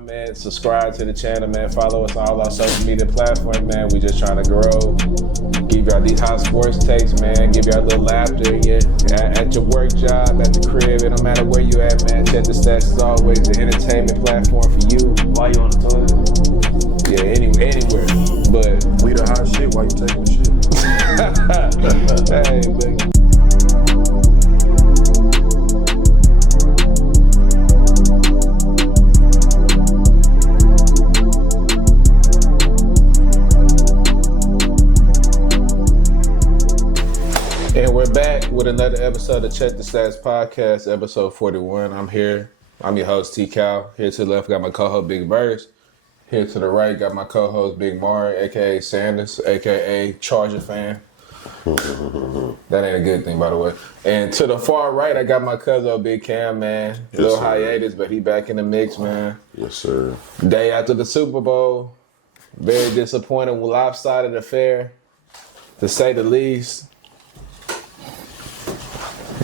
Man, subscribe to the channel, man. Follow us on all our social media platforms, man. We just trying to grow. Give y'all these hot sports takes, man. Give y'all a little laughter at your work job, at the crib. It don't matter where you at, man. Check the Stats is always the entertainment platform for you. While you on the toilet? Yeah, anywhere. But we the hot shit while you taking the shit. hey, man. And we're back with another episode of Check the Stats Podcast, episode 41. I'm here. I'm your host, T-Cal. Here to the left, got my co-host, Big Verse. Here to the right, got my co-host, Big Omari, a.k.a. Sanders, a.k.a. Charger fan. That ain't a good thing, by the way. And to the far right, I got my cousin, Big Cam, man. Yes, little sir. Hiatus, but he back in the mix, man. Yes, sir. Day after the Super Bowl. Very disappointing, lopsided affair, to say the least.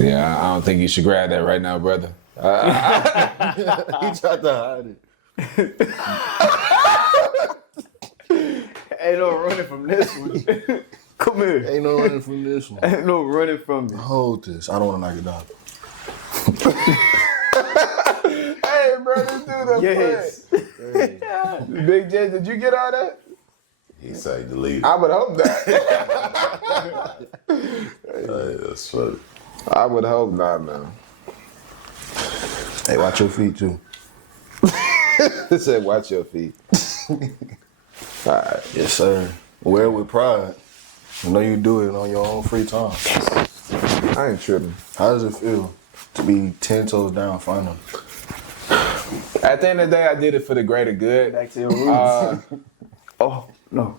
Yeah, I don't think you should grab that right now, brother. He tried to hide it. Ain't no running from this one. Come here. Ain't no running from this one. Ain't no running from me. Hold this. I don't want to knock it down. Hey, brother, do the Yes. Hey. Big J, did you get all that? He say delete. I would hope not. Hey, that's funny. I would hope not, man. Hey, watch your feet, too. It said, watch your feet. All right. Yes, sir. Wear it with pride. I know you do it on your own free time. I ain't tripping. How does it feel to be 10 toes down finally? At the end of the day, I did it for the greater good. Back to your roots. Oh, no.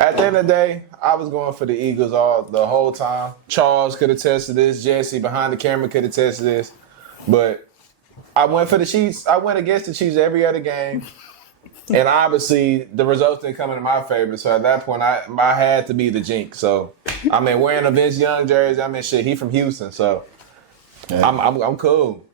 At the end of the day, I was going for the Eagles the whole time. Charles could attest to this. Jesse behind the camera could attest to this. But I went for the Chiefs. I went against the Chiefs every other game. And obviously, the results didn't come in my favor. So at that point, I had to be the jinx. So, I mean, wearing a Vince Young jersey, I mean, shit, he from Houston. So, Yeah. I'm cool.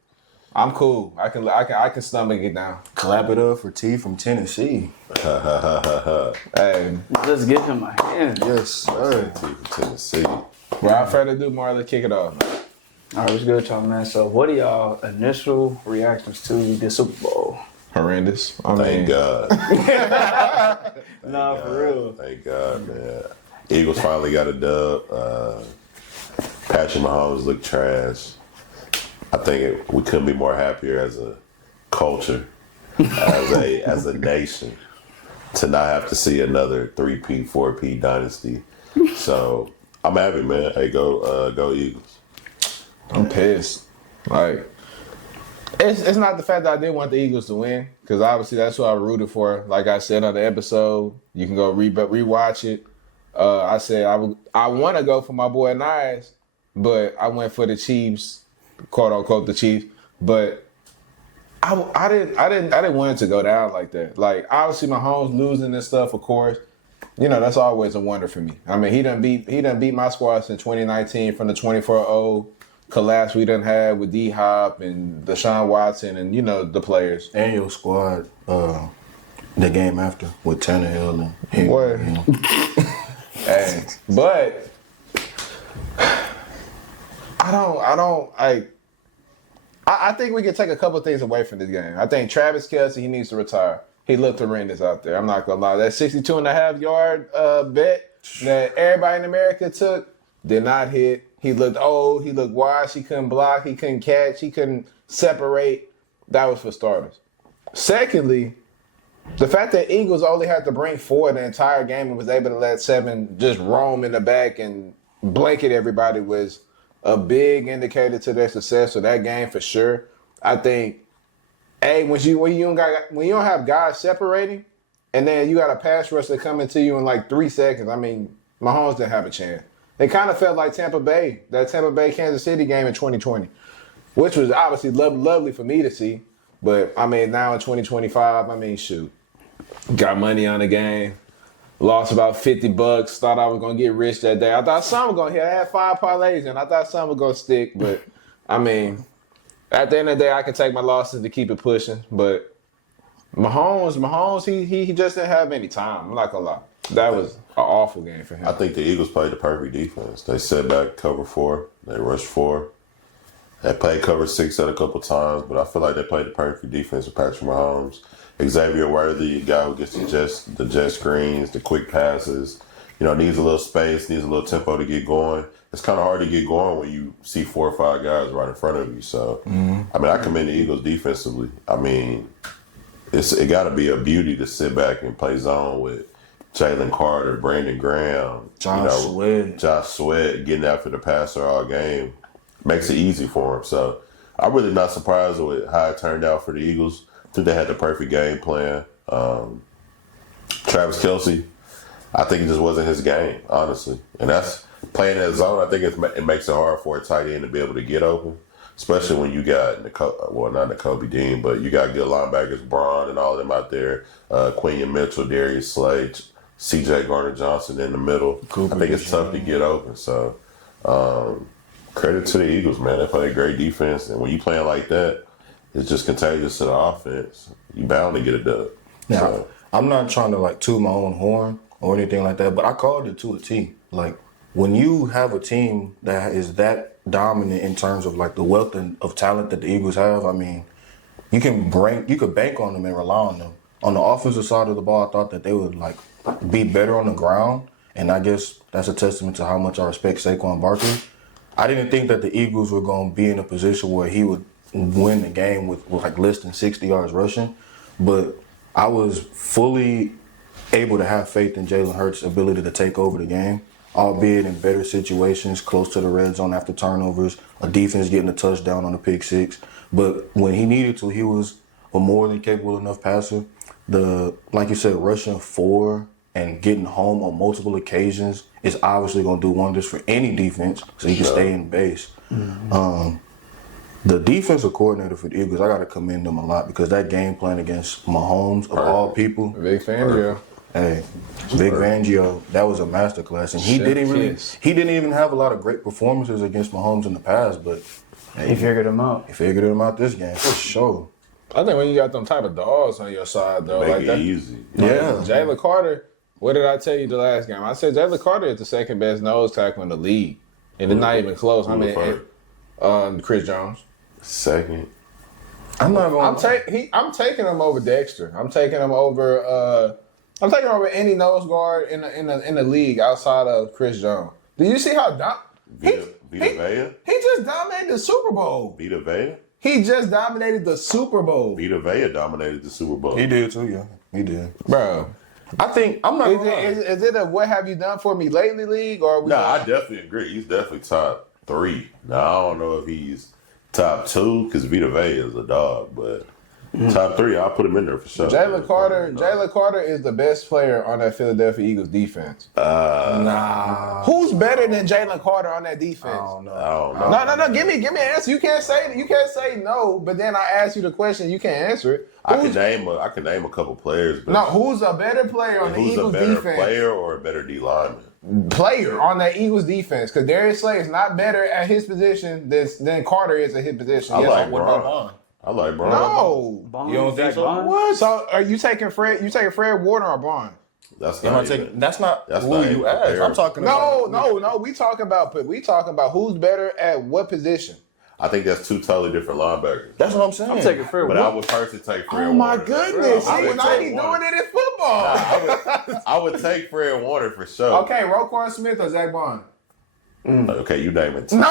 I'm cool. I can stomach it down. Clap it up for T from Tennessee. Hey, Let's give him a hand. Yes, sir. T from Tennessee. without further ado, Marlon, kick it off. All right, what's good, y'all, man? So, what are y'all initial reactions to the Super Bowl? Horrendous. I Thank mean, God. Nah, for real. Thank God, man. Eagles finally got a dub. Patrick Mahomes looked trash. I think we couldn't be more happier as a culture, as a nation, to not have to see another 3P, 4P dynasty. So I'm happy, man. Hey, go Eagles. I'm pissed. Like, it's not the fact that I didn't want the Eagles to win, because obviously that's what I rooted for. Like I said on the episode, you can go rewatch it. I said I want to go for my boy Nice, but I went for the Chiefs, quote unquote the Chiefs. But I didn't want it to go down like that. Like, obviously Mahomes losing and stuff, of course. You know, that's always a wonder for me. I mean, he done beat my squad since 2019 from the 24-0 collapse we done had with D-Hop and Deshaun Watson and, you know, the players. And your squad, the game after with Tannehill and What? you know. Hey, but I think we can take a couple things away from this game. I think Travis Kelce, he needs to retire. He looked horrendous out there. I'm not going to lie. That 62.5-yard bet that everybody in America took did not hit. He looked old. He looked washed. He couldn't block. He couldn't catch. He couldn't separate. That was for starters. Secondly, the fact that Eagles only had to bring 4 the entire game and was able to let 7 just roam in the back and blanket everybody was a big indicator to their success of that game for sure. I think, when you don't have guys separating, and then you got a pass rush that coming to you in like 3 seconds. I mean, Mahomes didn't have a chance. It kind of felt like Tampa Bay, that Tampa Bay Kansas City game in 2020, which was obviously lovely for me to see. But I mean, now in 2025, I mean, shoot, got money on the game. Lost about $50. Thought I was gonna get rich that day. I thought some was gonna hit. I had 5 parlays and I thought some was gonna stick. But I mean, at the end of the day, I can take my losses to keep it pushing. But Mahomes, he just didn't have any time. I'm not gonna lie. That was an awful game for him. I think the Eagles played the perfect defense. They set back cover 4. They rushed 4. They played cover 6 at a couple times, but I feel like they played the perfect defense with Patrick Mahomes. Xavier Worthy, guy who gets the jet screens, the quick passes. Needs a little space, needs a little tempo to get going. It's kind of hard to get going when you see 4 or 5 guys right in front of you. So, I commend the Eagles defensively. It got to be a beauty to sit back and play zone with Jalen Carter, Brandon Graham, Josh Sweat getting after the passer all game. Makes it easy for him. So I'm really not surprised with how it turned out for the Eagles. I think they had the perfect game plan. Travis Kelce, I think it just wasn't his game, honestly. And that's playing that zone. I think it makes it hard for a tight end to be able to get open, especially when you got not Nakobe Dean, but you got good linebackers, Braun and all of them out there, Quinion Mitchell, Darius Slade, C.J. Gardner-Johnson in the middle. I think it's tough to get open. So credit to the Eagles, man. They play a great defense, and when you playing like that, it's just contagious to the offense. You bound to get a dub. Now, So, I'm not trying to toot my own horn or anything like that, but I called it to a T. When you have a team that is that dominant in terms of the wealth of talent that the Eagles have, you could bank on them and rely on them. On the offensive side of the ball, I thought that they would be better on the ground, and I guess that's a testament to how much I respect Saquon Barkley. I didn't think that the Eagles were going to be in a position where he would win the game with less than 60 yards rushing, but I was fully able to have faith in Jalen Hurts' ability to take over the game, albeit in better situations, close to the red zone after turnovers, a defense getting a touchdown on a pick 6. But when he needed to, he was a more than capable enough passer. Like you said, rushing 4 and getting home on multiple occasions is obviously going to do wonders for any defense, so you can stay in base. The defensive coordinator for the Eagles, I got to commend them a lot because that game plan against Mahomes, of all people. Big Fangio. Hey, Big Fangio, that was a masterclass. And he didn't even have a lot of great performances against Mahomes in the past, but He figured him out. he figured him out this game for sure. I think when you got them type of dogs on your side, though, make it easy. Yeah. Jalen Carter, what did I tell you the last game? I said Jalen Carter is the second best nose tackle in the league. And it's not even close. Chris Jones. Second. I'm not going I'm taking him over Dexter. I'm taking him over any nose guard in the league outside of Chris Jones. Do you see how Vita Vea? he just dominated the Super Bowl? Vita Vea? He just dominated the Super Bowl. Vita Vea dominated the Super Bowl. He did too, yeah. He did. Bro. I think, I'm not gonna lie. Is it a what have you done for me lately league? Or I definitely agree. He's definitely top 3. Now, I don't know if he's top 2 because Vita Vea is a dog, but top 3, I'll put him in there for sure. Jalen Carter is the best player on that Philadelphia Eagles defense. Nah. Who's better than Jalen Carter on that defense? I don't know. I don't know. No. Give me an answer. You can't say no, but then I ask you the question, you can't answer it. I can name a couple players. But who's a better player on the Eagles who's a better defense? player or a better D lineman? Player on that Eagles defense, because Darius Slay is not better at his position than Carter is at his position. I Yes, like what Braun. about Braun? I like Braun. No. Bond, You don't think Zach so? Bond? What? So are you taking Fred? You taking Fred Warner or Braun? That's That's not not even, that's not that's who not you even asked. compared. I'm talking about. No. We talking about who's better at what position. I think that's 2 totally different linebackers. That's what I'm saying. I'm taking Fred. But I would personally take Fred Oh my Warner. goodness! I See, would now take he's Warner. doing it in football. I would take Fred Warner for sure. Okay, Roquan Smith or Zach Bond? Okay, you name it. No,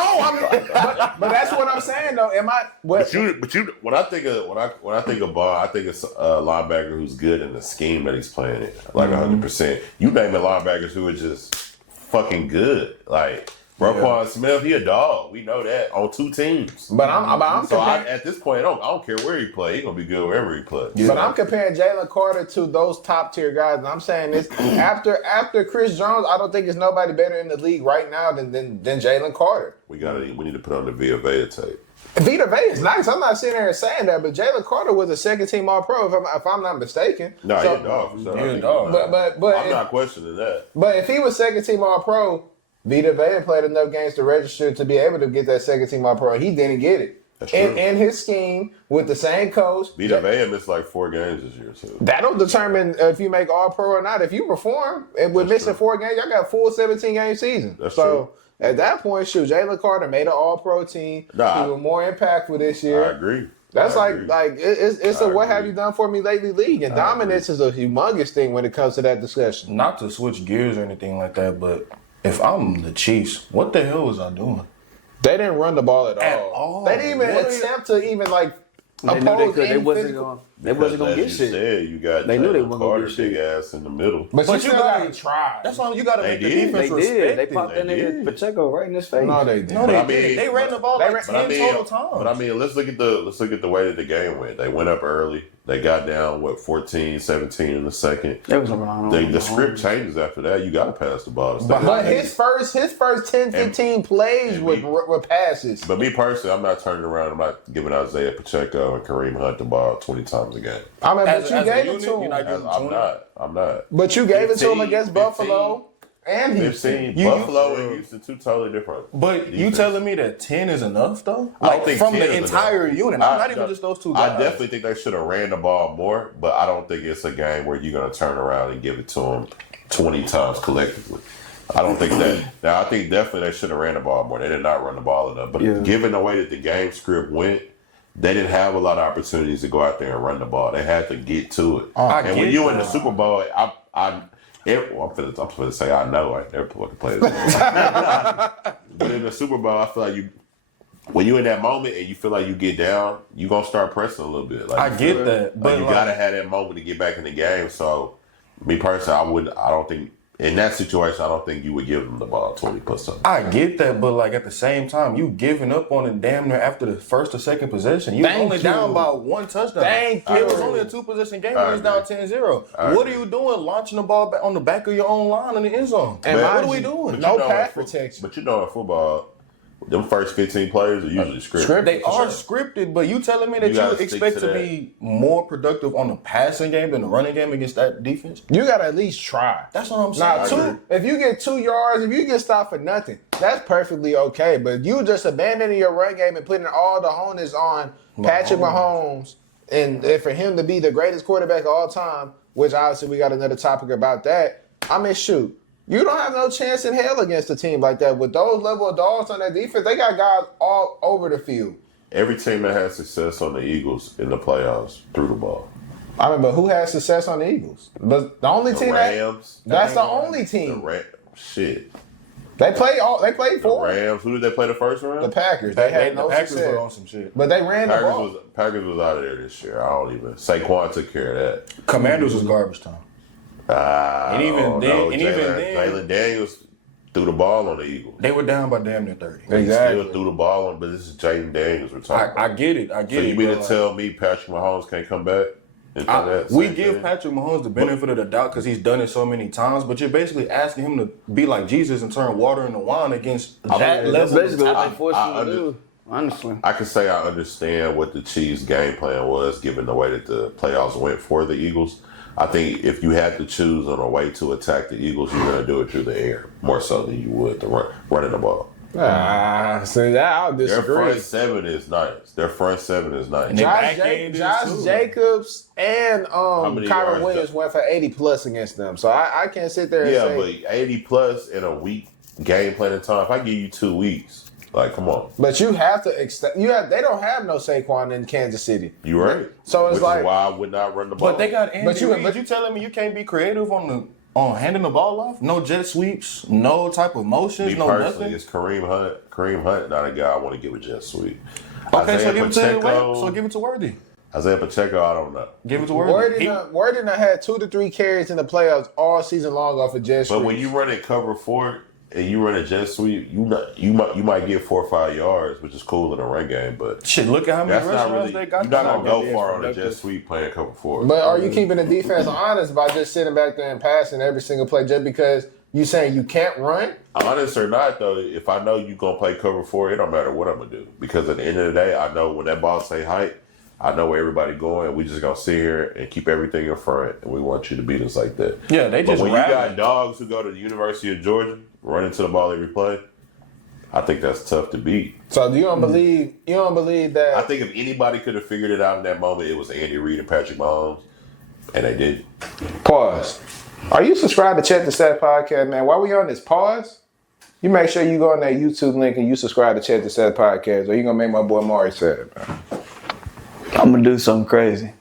but that's what I'm saying though. Am I? What? But you, when I think of Bond, I think it's a linebacker who's good in the scheme that he's playing in, like 100%. You name it linebackers who are just fucking good, like Roquan Smith. He a dog. We know that on 2 teams. But I'm So comparing, at this point, I don't care where he play. He gonna be good wherever he plays. but I'm comparing Jalen Carter to those top tier guys, and I'm saying this after Chris Jones, I don't think there's nobody better in the league right now than Jalen Carter. We need to put on the Vita Vea tape. Vita Vea is nice. I'm not sitting there saying that, but Jalen Carter was a second team All Pro if I'm not mistaken. No, So- he's a dog for sure. You're a dog. But I'm not questioning that. But if he was second team All Pro, Vita Vea played enough games to register to be able to get that second team All Pro, and he didn't get it. in his scheme with the same coach. Vita Vea missed like 4 games this year, too. That'll determine if you make All Pro or not. If you perform, and with missing 4 games, y'all got a full 17-game season. That's so true. at that point, shoot, Jalen Carter made an All Pro team. He was more impactful this year. I agree. That's it's a what have you done for me lately league, and dominance is a humongous thing when it comes to that discussion. Not to switch gears or anything like that, but if I'm the Chiefs, what the hell was I doing? They didn't run the ball at At all. all. They didn't even attempt to even They knew they could. They wasn't gonna get As shit. you said, you got They knew they Jalen weren't gonna Carter, get shit. big ass in the middle. But you you still gotta- gotta try. That's all you got to make the did. defense They respect did. They it. popped that They nigga did. Pacheco right in his face. No, they didn't. No, they But I did. mean- They ran the ball they like ran- 10 total times. But I mean, let's look at the way that the game went. They went up early. They got down 14, 17 in the second. That was around. The script changes after that. You got to pass the ball. But his first 10, 15 plays were passes. But me personally, I'm not turning around. I'm not giving Isaiah Pacheco and Kareem Hunt the ball 20 times a game. I mean, As but you a gave it unit, to you're him. not I'm not. I'm not. But you gave it to him 15, against 15. Buffalo and Houston. 15. Buffalo and Houston, 2 totally different. But you defense. telling me that 10 is enough, though? I don't Like, think from 10 the is entire enough. unit. Not even just those 2 guys. I definitely think they should have ran the ball more, but I don't think it's a game where you're going to turn around and give it to them 20 times collectively. I don't think that. Now, I think definitely they should have ran the ball more. They did not run the ball enough. But given the way that the game script went, they didn't have a lot of opportunities to go out there and run the ball. They had to get to it. And when you in the Super Bowl, I'm finna say I know I never fucking played it. But in the Super Bowl, I feel like when you in that moment and you feel like you get down, you gonna start pressing a little bit. Like, I get that, but you gotta have that moment to get back in the game. So, me personally, I don't think in that situation, I don't think you would give them the ball 20 plus something. I get that, but like at the same time, you giving up on it damn near after the first or second possession. You only down by 1 touchdown. Thank you. It was only a 2-possession game when it's down 10-0. What are you doing launching the ball back on the back of your own line in the end zone? And What mind are we you, doing? no You know pass in protection. But you know in football, them first 15 players are usually scripted. They are scripted, but you telling me that You you, gotta stick expect to to that. be more productive on the passing game than the running game against that defense? You gotta at least try. That's what I'm saying. Now, if you get 2 yards, if you get stopped for nothing, that's perfectly okay. But you just abandoning your run game and putting all the onus on Patrick Mahomes, and for him to be the greatest quarterback of all time, which obviously we got another topic about that. I mean, shoot. You don't have no chance in hell against a team like that. With those level of dogs on that defense, they got guys all over the field. Every team that has success on the Eagles in the playoffs threw the ball. I mean, but who has success on the Eagles? The only The team Rams. that's the only The team. Shit. They played The 4. Rams. Who did they play the first round? The Packers. They had no Packers success. were on some shit. But they ran the ball. Packers was out of there this year. I don't even. Saquon took care of that. Commanders was garbage time. And even then- Jalen Daniels threw the ball on the Eagles. They were down by damn near 30. He Exactly. still threw the ball on, but this is Jalen Daniels we're talking I about. get it. I get So it. you mean to but, tell me Patrick Mahomes can't come back? And do that we same give thing? Patrick Mahomes the benefit of the doubt because he's done it so many times, but you're basically asking him to be like Jesus and turn water into wine against that mean, level. That's basically what I- they forced I him to do. Honestly. I can say I understand what the Chiefs' game plan was, given the way that the playoffs went for the Eagles. I think if you had to choose on a way to attack the Eagles, you're going to do it through the air more so than you would running the ball. See that I'll Their disagree. front seven is nice. And they Josh, back end is Josh too. Jacobs and many Kyron yards Williams went for 80 plus against them. So I can't sit there and Yeah, say. but 80 plus in a week game planning time. If I give you 2 weeks, like, come on. But you have to extend. They don't have no Saquon in Kansas City. You right. So it's Which like- is why I would not run the ball. But they got Andy But you- Reid. but- you telling me you can't be creative on handing the ball off? No jet sweeps, no type of motions, Me no personally, nothing. it's Kareem Hunt. Kareem Hunt, not a guy I want to give a jet sweep. Okay, so Isaiah give it to Worthy. Isaiah Pacheco, I don't know. Give it to Worthy. Worthy done had 2 to 3 carries in the playoffs all season long off of jet But when sweeps. you run it cover 4 and you run a jet sweep, you might get 4 or 5 yards, which is cool in a run game. But Shit, look at how many that's not restaurants really. they got. You're not gonna go That's far on a productive. jet sweep playing cover 4. But are you keeping the defense honest by just sitting back there and passing every single play just because you saying you can't run? Honest or not, though, if I know you're going to play cover 4, it don't matter what I'm going to do. Because at the end of the day, I know when that ball say height, I know where everybody going. We just going to sit here and keep everything in front, and we want you to beat us like that. Yeah, they But just when you got rattling. dogs who go to the University of Georgia, running to the ball every play, I think that's tough to beat. So you don't believe that? I think if anybody could have figured it out in that moment, it was Andy Reid and Patrick Mahomes, and they did. Pause. Are you subscribed to Check the Stat podcast, man? While we on this pause, you make sure you go on that YouTube link and you subscribe to Check the Stat podcast, or you gonna make my boy Omari sad, man. I'm gonna do something crazy.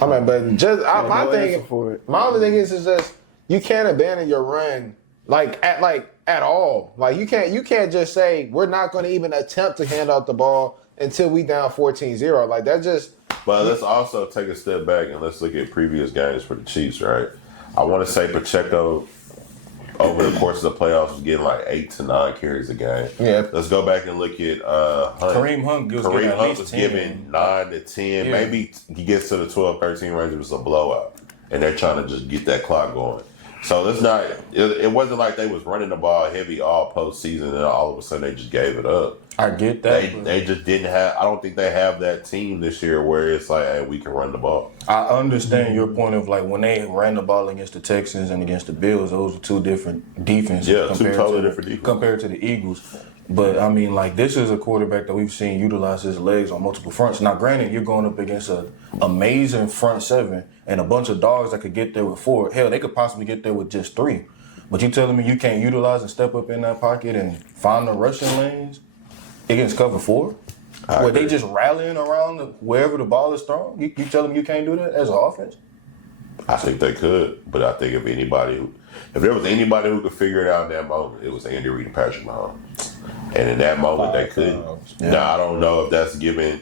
I mean, but just my thing. For it. My only thing is just you can't abandon your run at all. Like you can't just say we're not going to even attempt to hand out the ball until we down 14-0. Like that just. But let's also take a step back and let's look at previous games for the Chiefs, right? I want to say Pacheco over the course of the playoffs was getting like 8 to 9 carries a game. Yeah. Let's go back and look at Hunt. Kareem Hunt was giving 9 to 10. Yeah. Maybe he gets to the 12-13 range. It was a blowout. And they're trying to just get that clock going. So let's not – it wasn't like they was running the ball heavy all postseason and all of a sudden they just gave it up. I get that. They just didn't have – I don't think they have that team this year where it's like, hey, we can run the ball. I understand your point of like when they ran the ball against the Texans and against the Bills, those were two different defenses. Yeah, two totally different defenses. Compared to the Eagles. But, I mean, like, this is a quarterback that we've seen utilize his legs on multiple fronts. Now, granted, you're going up against an amazing front seven and a bunch of dogs that could get there with 4. Hell, they could possibly get there with just 3. But you telling me you can't utilize and step up in that pocket and find the rushing lanes against cover 4? Where they just rallying around wherever the ball is thrown? You telling me you can't do that as an offense? I think they could, but I think if there was anybody who could figure it out in that moment, it was Andy Reid and Patrick Mahomes. And in that moment, they couldn't. Yeah. Now, I don't know if that's given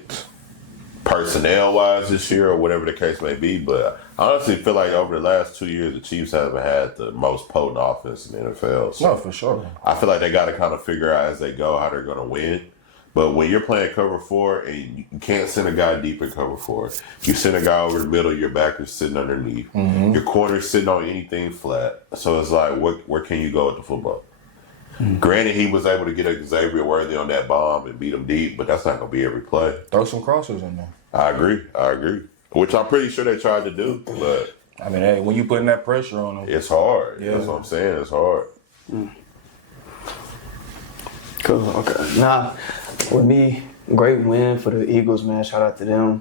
personnel-wise this year or whatever the case may be, but I honestly feel like over the last 2 years, the Chiefs haven't had the most potent offense in the NFL. So No, for sure. I feel like they got to kind of figure out as they go how they're going to win. But when you're playing cover 4 and you can't send a guy deep in cover 4, you send a guy over the middle, your backers sitting underneath, your corner's sitting on anything flat. So it's like, where can you go with the football? Granted, he was able to get a Xavier Worthy on that bomb and beat him deep, but that's not going to be every play. Throw some crossers in there. I agree. Which I'm pretty sure they tried to do, but I mean, hey, when you putting that pressure on them, it's hard. Yeah. That's what I'm saying. It's hard. Cool. Okay. Nah, with me, great win for the Eagles, man. Shout out to them.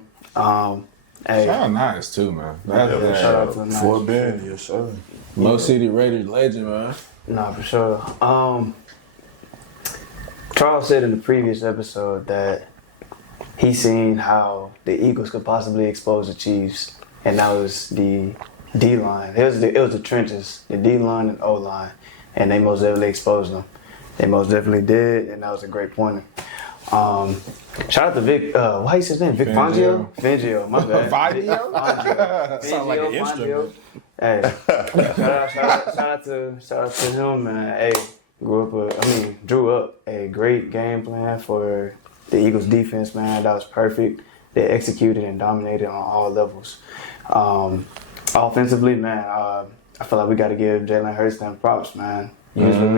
Hey, Sound nice too, man. shout out to them. Fort Bend, yes, sir. Mo City Raiders legend, man. Nah, for sure. Charles said in the previous episode that he seen how the Eagles could possibly expose the Chiefs, and that was the D-line. It was the trenches, the D-line and O-line, and they most definitely exposed them. They most definitely did, and that was a great pointer. Shout out to Vic. What's his name? Vic Fangio? Fangio, my bad. Fangio? Sound like an instrument. Hey, shout out to him, man. Hey, drew up a great game plan for the Eagles defense, man. That was perfect. They executed and dominated on all levels. Offensively, man, I feel like we got to give Jalen Hurts them props, man. Usually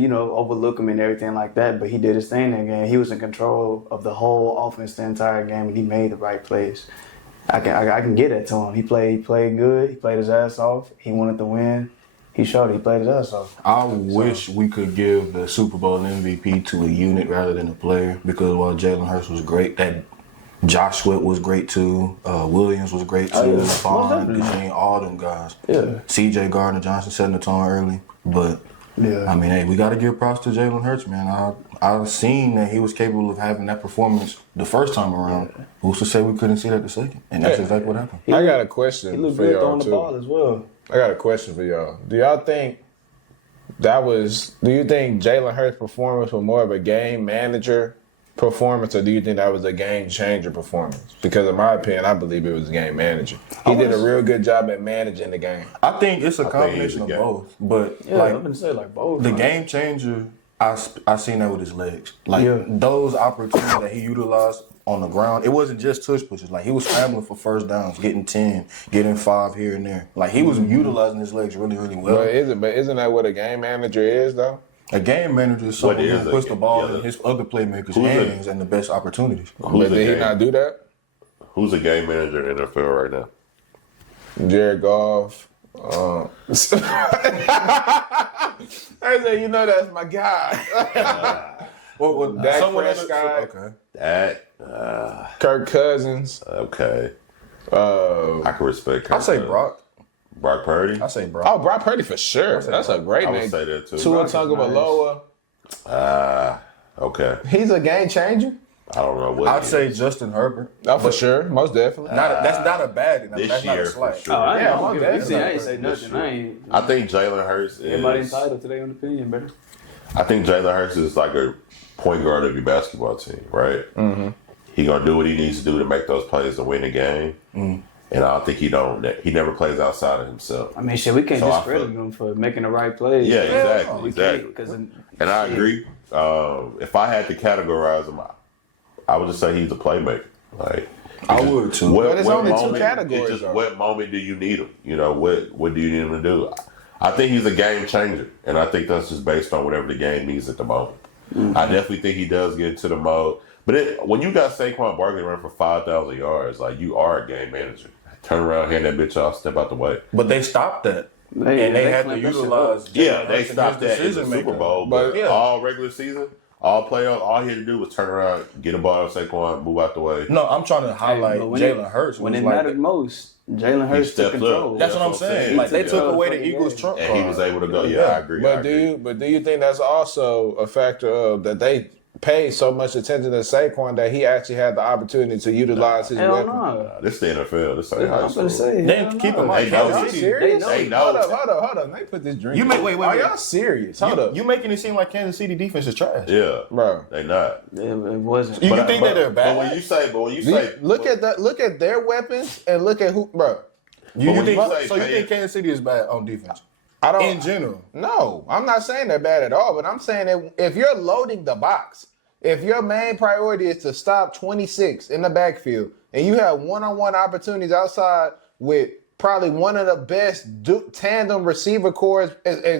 we, overlook him and everything like that, but he did his thing that game. He was in control of the whole offense the entire game, and he made the right plays. I can get it to him. He played good. He played his ass off. He wanted to win. He showed he played his ass off. I wish we could give the Super Bowl MVP to a unit rather than a player, because while Jalen Hurts was great, that Josh Sweat was great too. Williams was great too. Bond, Eugene, all them guys. Yeah. C.J. Gardner-Johnson setting the tone early, but Yeah. I mean, hey, we got to give props to Jalen Hurts, man. I've seen that he was capable of having that performance the first time around. Who's to say we couldn't see that the second? And that's exactly what happened. I got a He question looked for good y'all throwing the too. ball as well. I got a question for y'all. Do y'all think do you think Jalen Hurts' performance was more of a game manager performance, or do you think that was a game changer performance? Because in my opinion, I believe it was game manager. He did a real good job at managing the game. I think it's a think combination it's of a game. both. But Yeah, I'm gonna say both. the game changer, I seen that with his legs. Yeah. Those opportunities that he utilized on the ground, it wasn't just tush pushes. Like, he was scrambling for first downs, getting 10, getting 5 here and there. Like, he was utilizing his legs really, really well. But isn't that what a game manager is, though? A game manager is someone who puts the ball in his other playmakers' hands and the best opportunities. But did he not do that? Who's a game manager in the NFL right now? Jared Goff, I said, you know, that's my guy. Dak someone Prescott. Okay. That Kirk Cousins. okay. I can respect. I say Brock. Brock Purdy. I say Brock. Oh, Brock Purdy for sure. That's a great I would name. say that too. Tua Brock is Tagovailoa. Okay. He's a game changer. I don't know what. I'd say Justin Herbert. Oh, for sure. Most definitely. That's not a bad thing. This That's not year a slight. for sure. Oh, Yeah, I I'm ain't definitely- I ain't say nothing. I think Jalen Hurts is. Everybody entitled to their own opinion, better. I think Jalen Hurts is like a point guard of your basketball team, right? Mm-hmm. He gonna do what he needs to do to make those plays to win the game. Mm. And I don't think he never plays outside of himself. I mean, shit, we can't So I discredit feel- him for making the right plays. Yeah, exactly, exactly. Because And I agree. If I had to categorize him, I would just say he's a playmaker. Like I would too. But it's only two moment- categories, it's just though. what moment do you need him? You know, what do you need him to do? I think he's a game changer, and I think that's just based on whatever the game needs at the moment. Mm-hmm. I definitely think he does get into the mode. But when you got Saquon Barkley running for 5,000 yards, like you are a game manager. Turn around, hand that bitch off, step out the way. But they stopped that. And they had to clamped that shit utilize. up. Yeah, they Jalen stopped Hurts as that in the decision Super maker. Bowl, But, but yeah. all regular season, all playoffs, all he had to do was turn around, get a ball to Saquon, move out the way. No, I'm trying to highlight But when Jalen Hurts. When was it like- mattered most, Jalen Hurts took stepped control. up. That's what I'm saying. Like they Yeah. took away the Fucking Eagles' game. trump And he card. was able to go. Yeah, I agree. I agree. But do you think that's also a factor of that they paid so much attention to Saquon that he actually had the opportunity to utilize his Hell weapon? no. This the NFL. This ain't high I'm school. gonna say. Then hell keep no. in mind, Hey, no, Y'all Kansas City. serious? They know. Hold up. Let me put this drink. You make- wait. Are y'all serious? Hold up. You making it seem like Kansas City defense is trash. Yeah, Bro. they not. It wasn't. You think that they're bad? But when you say, Look at their weapons and look at who, bro. You when think you say so? You pay- think Kansas City is bad on defense I don't. in general? No, I'm not saying they're bad at all, but I'm saying that if you're loading the box, if your main priority is to stop 26 in the backfield, and you have one-on-one opportunities outside with probably one of the best tandem receiver cores,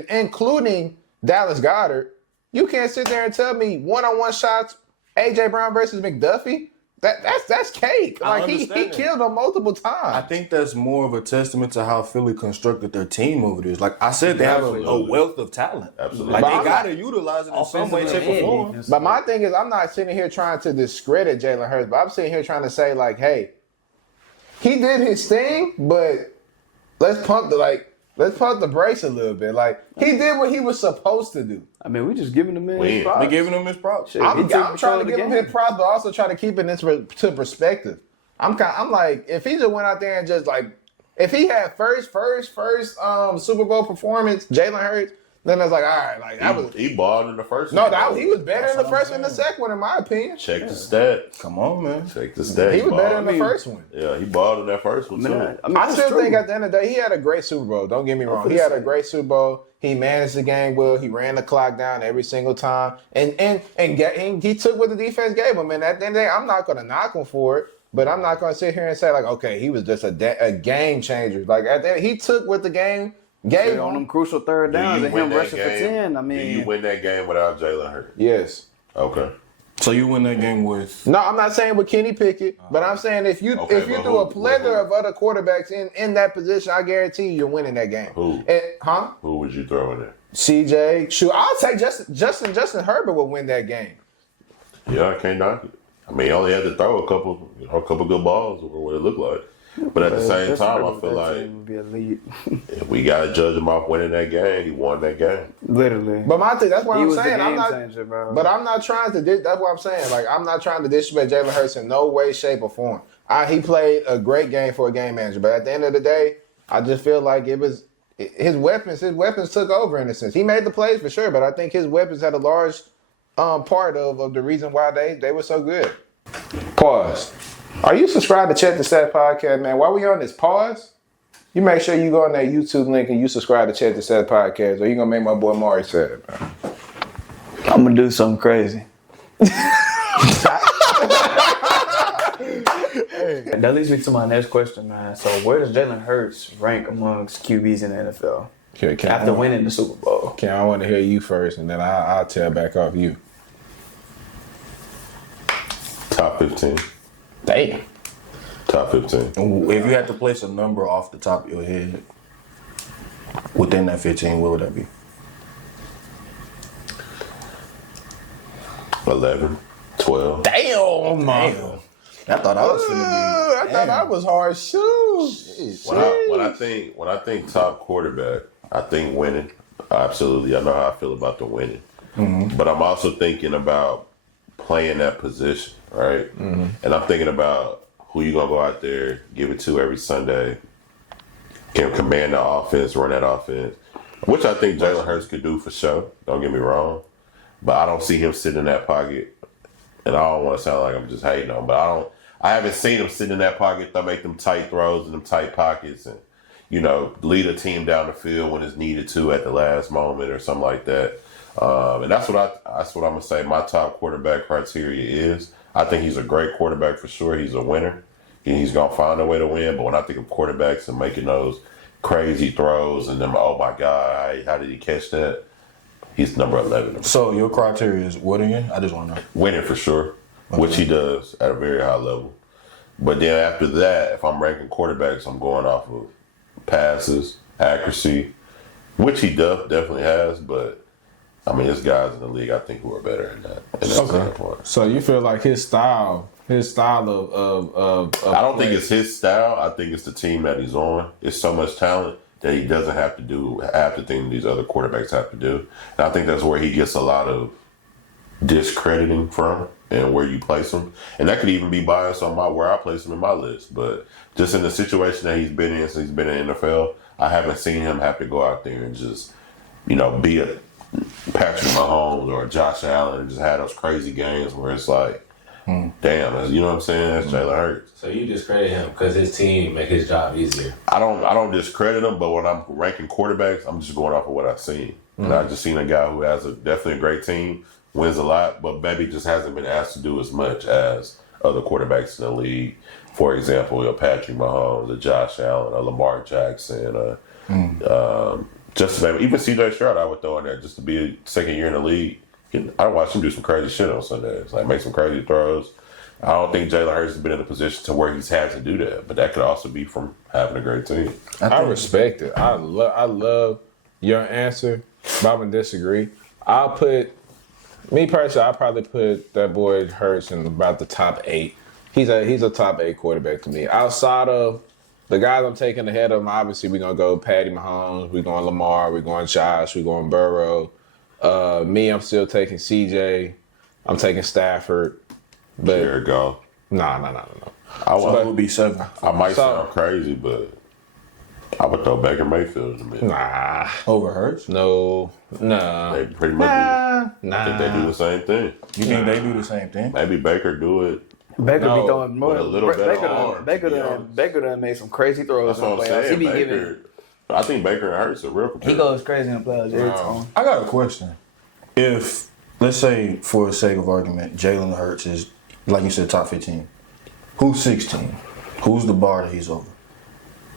including Dallas Goedert, you can't sit there and tell me one-on-one shots, A.J. Brown versus McDuffie. That's cake. I Like he understand that. killed him multiple I times. think that's more of a testament to how Philly constructed their team over this. Like I said, they have a Absolutely. wealth of talent. Absolutely. Like But they I'm got to utilize it in some way, shape, or form. But my thing is, I'm not sitting here trying to discredit Jalen Hurts, but I'm sitting here trying to say, like, hey, he did his thing, but let's pump the brakes a little bit. Like, he did what he was supposed to do. I mean, we just giving the man Win. his props. They giving him his props. Shit. I'm He took trying control to of the give him game. his props, but also try to keep it to perspective. I'm like, if he just went out there and just like, if he had first Super Bowl performance, Jalen Hurts, then I was like, all right, like that was. He balled in the first No, one. he was better in the That's what first I'm one than the second one, in my opinion. Check the stats. Come on, man. Check the stats. He was better in balled. the first one. Yeah, he balled in that first one too. I still think at the end of the day, he had a great Super Bowl. Don't get me wrong. He had a great Super Bowl. He managed the game well. He ran the clock down every single time. And he took what the defense gave him. And at the end of the day, I'm not going to knock him for it. But I'm not going to sit here and say, like, okay, he was just a game changer. Like, at the end, he took what the game gave on him. them crucial third Do downs you and win him that rushing for game? 10. I Do mean, you win that game without Jalen Hurts? Yes. Okay. So you win that game with No, I'm not saying with Kenny Pickett, but I'm saying if you Okay, but threw a who- plethora of other quarterbacks in that position, I guarantee you're winning that game. Who? Who would you throw in there? CJ. Shoot, I'll take Justin Herbert will win that game. Yeah, I can't knock it. I mean, he only had to throw a couple good balls, or what it looked like. But at the same time, I feel like would be elite. if we got to judge him off winning that game, he won that game. Literally. But my thing, that's what He I'm was the saying. I'm game not, changer, bro. but I'm not trying to. That's what I'm saying. Like I'm not trying to disrespect Jalen Hurts in no way, shape, or form. He played a great game for a game manager, but at the end of the day, I just feel like it was his weapons. His weapons took over in a sense. He made the plays for sure, but I think his weapons had a large part of the reason why they were so good. Pause. Are you subscribed to Check the Stats podcast, man? While we on this pause, you make sure you go on that YouTube link and you subscribe to Check the Stats podcast, or you gonna make my boy Omari sad, man. I'm going to do something crazy. That leads me to my next question, man. So where does Jalen Hurts rank amongst QBs in the NFL Okay, after winning the Super Bowl? Okay, I want to hear you first, and then I'll tell back off you. Top 15. Damn. Top 15. if you had to place a number off the top of your head. within that 15, what would that be? 11, 12. Damn. I thought I was finna be. I thought I was hard shoes. When I think top quarterback, I think winning. Absolutely, I know how I feel about the winning. Mm-hmm. But I'm also thinking about playing that position, right? Mm-hmm. And I'm thinking about who you gonna go out there, give it to every Sunday, can command the offense, run that offense, which I think Jalen Hurts could do for sure. Don't get me wrong, but I don't see him sitting in that pocket. And I don't want to sound like I'm just hating on him, but I haven't seen him sit in that pocket, make them tight throws in them tight pockets, and lead a team down the field when it's needed to at the last moment or something like that. And that's what I'm gonna say. My top quarterback criteria is. I think he's a great quarterback for sure. He's a winner. He's gonna find a way to win. But when I think of quarterbacks and making those crazy throws and them, oh my God, how did he catch that? He's number 11. So your criteria is what again? I just want to know. Winning for sure, Okay. which he does at a very high level. But then after that, if I'm ranking quarterbacks, I'm going off of passes, accuracy, which he definitely has. But I mean, there's guys in the league I think who are better in that standpoint. So you feel like his style of I don't think it's his style. I think it's the team that he's on. It's so much talent that he doesn't have to do half the thing these other quarterbacks have to do. And I think that's where he gets a lot of discrediting from and where you place him. And that could even be biased on where I place him in my list. But just in the situation that he's been in since he's been in the NFL, I haven't seen him have to go out there and just, be a Patrick Mahomes or a Josh Allen and just have those crazy games where it's like, damn, you know what I'm saying? That's Jalen Hurts. So you discredit him because his team make his job easier. I don't discredit him, but when I'm ranking quarterbacks, I'm just going off of what I've seen. And I've just seen a guy who has definitely a great team, wins a lot, but maybe just hasn't been asked to do as much as other quarterbacks in the league. For example, Patrick Mahomes, a Josh Allen, a Lamar Jackson, just maybe even C.J. Stroud I would throw in there just to be a second year in the league. I watch him do some crazy shit on Sundays, like make some crazy throws. I don't think Jalen Hurts has been in a position to where he's had to do that, but that could also be from having a great team. I respect it. I love your answer, but I'm gonna disagree. Me personally, I'll probably put that boy Hurts in about the top 8. He's a top 8 quarterback to me. Outside of the guys I'm taking ahead of him, obviously we're gonna go Patty Mahomes, we're going Lamar, we're going Josh, we're going Burrow. I'm still taking CJ. I'm taking Stafford. But There you go. No. I would be 7. I might sound crazy, but I would throw Baker Mayfield in the middle. Nah. Over Hurts? No. They pretty much I think they do the same thing. You think they do the same thing? Maybe Baker do it. Baker No, be throwing more. with a little better arm, Baker done made some crazy throws That's in the what I'm playoffs. He saying. be Baker, giving. I think Baker and Hurts are real He competitive. goes crazy in the playoffs every time. I got a question. If, let's say, for the sake of argument, Jalen Hurts is, like you said, top 15. Who's 16? Who's the bar that he's over?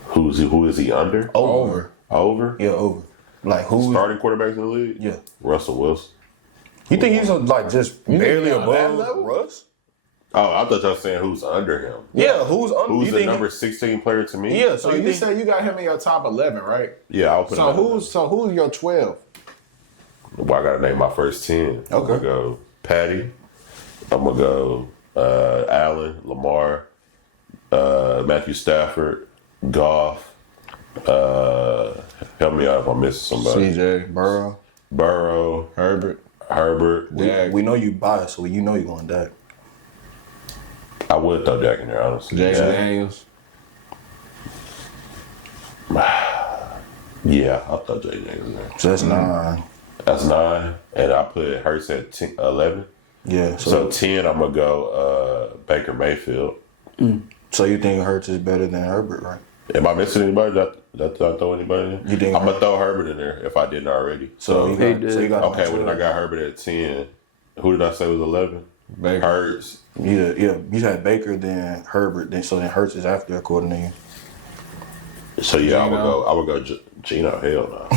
Who is he under? Over. Over? Yeah, over. Like, who's... Starting quarterbacks in the league? Yeah. Russell Wilson. You think he's, just barely on that above level? Russ? Oh, I thought y'all was saying who's under him. Yeah, who's under... Who's you the think number 16 player to me? Yeah, So so you think... said you got him in your top 11, right? Yeah, I'll put him Who's your 12? Well, I got to name my first 10. I'm Okay. going to go Patty. I'm going to go Allen, Lamar, Matthew Stafford, Goff. Help me out if I'm missing somebody. CJ, Burrow, Herbert. Herbert. We know you biased, so you know you're going Dak. I would throw Jack in there, honestly. Jason Daniels. Yeah, I'll throw Jay Daniels in there. So that's 9. That's 9. And I put Hurts at 10, 11. Yeah. So 10, I'm going to go Baker Mayfield. So you think Hurts is better than Herbert, right? Am I missing anybody? Did I throw anybody in? You think I'm going to throw Herbert in there if I didn't already. So you got okay, well then I got Herbert at 10. Who did I say was 11? Baker. Hurts. Yeah. You had Baker, then Herbert, then Hurts is after, according to you. So yeah, Gino. I would go Gino. Hell no.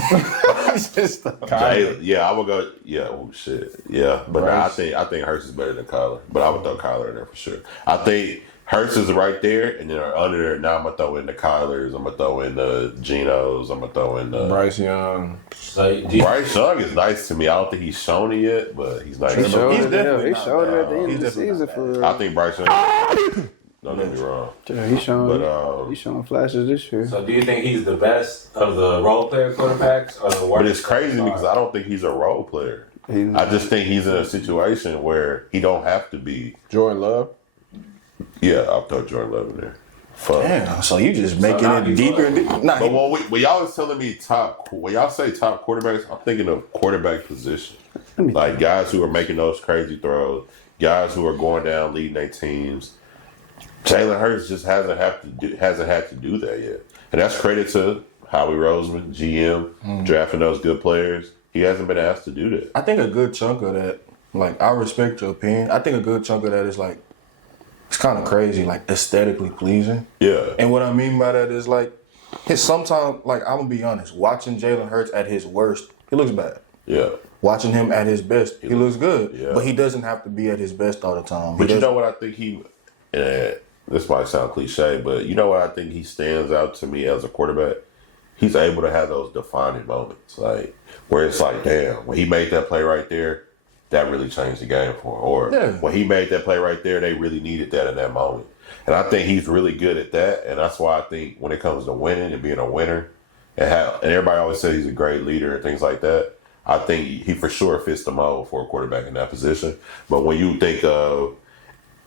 Yeah, I would go. Yeah, oh shit. Yeah, but nah, I think Hurts is better than Kyler. But I would throw Kyler in there for sure. I think Hurts is right there, and then under there. Now I'm gonna throw in the Kylers. I'm gonna throw in the Genos. I'm gonna throw in the Bryce Young. So, Bryce Young is nice to me. I don't think he's shown it yet, but he's nice. He showed it definitely at the end of the season for real. I think Bryce Young. Don't get me wrong. Yeah, he's showing flashes this year. So do you think he's the best of the role player quarterbacks or the worst? But it's crazy because I don't think he's a role player. I just think he's in a situation where he don't have to be. Jordan Love. Yeah, I'll throw Jordan Love in there. Fuck. Damn, so you just making now it you deeper and deeper. Nah, But when y'all was telling me when y'all say top quarterbacks, I'm thinking of quarterback position. Like guys who are making those crazy throws, guys who are going down leading their teams. Jalen Hurts just hasn't had to do that yet. And that's credit to Howie Roseman, GM, drafting those good players. He hasn't been asked to do that. I think a good chunk of that, like, I respect your opinion. I think a good chunk of that is like, it's kind of crazy, like aesthetically pleasing. Yeah. And what I mean by that is like, sometimes, like, I'm gonna be honest, watching Jalen Hurts at his worst, he looks bad. Yeah. Watching him at his best, he looks good. Yeah. But he doesn't have to be at his best all the time. But you know what I think this might sound cliche, but you know what I think he stands out to me as a quarterback? He's able to have those defining moments, like where it's like, damn, when he made that play right there, that really changed the game for him. Or when he made that play right there, they really needed that in that moment. And I think he's really good at that. And that's why I think when it comes to winning and being a winner, and everybody always says he's a great leader and things like that, I think he for sure fits the mold for a quarterback in that position. But when you think of,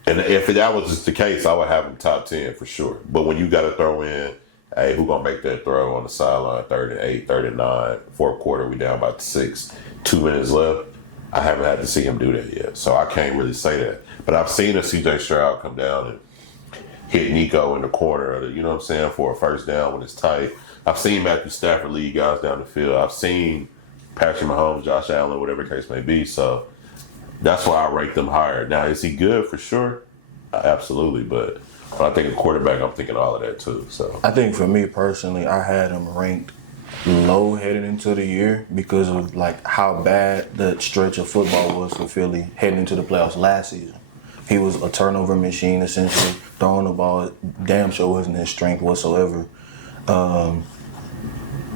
and if that was just the case, I would have him top 10 for sure. But when you got to throw in, hey, who gonna make that throw on the sideline, 3rd and 8, 3rd and 9, fourth quarter, we down by 6, 2 minutes left. I haven't had to see him do that yet, so I can't really say that. But I've seen a CJ Stroud come down and hit Nico in the corner, or you know what I'm saying, for a first down when it's tight. I've seen Matthew Stafford lead guys down the field. I've seen Patrick Mahomes, Josh Allen, whatever the case may be. So that's why I rate them higher. Now, is he good for sure? Absolutely, but when I think of quarterback, I'm thinking all of that too. So I think for me personally, I had him ranked low headed into the year because of like how bad the stretch of football was for Philly heading into the playoffs last season. He was a turnover machine essentially, throwing the ball. Damn sure wasn't his strength whatsoever.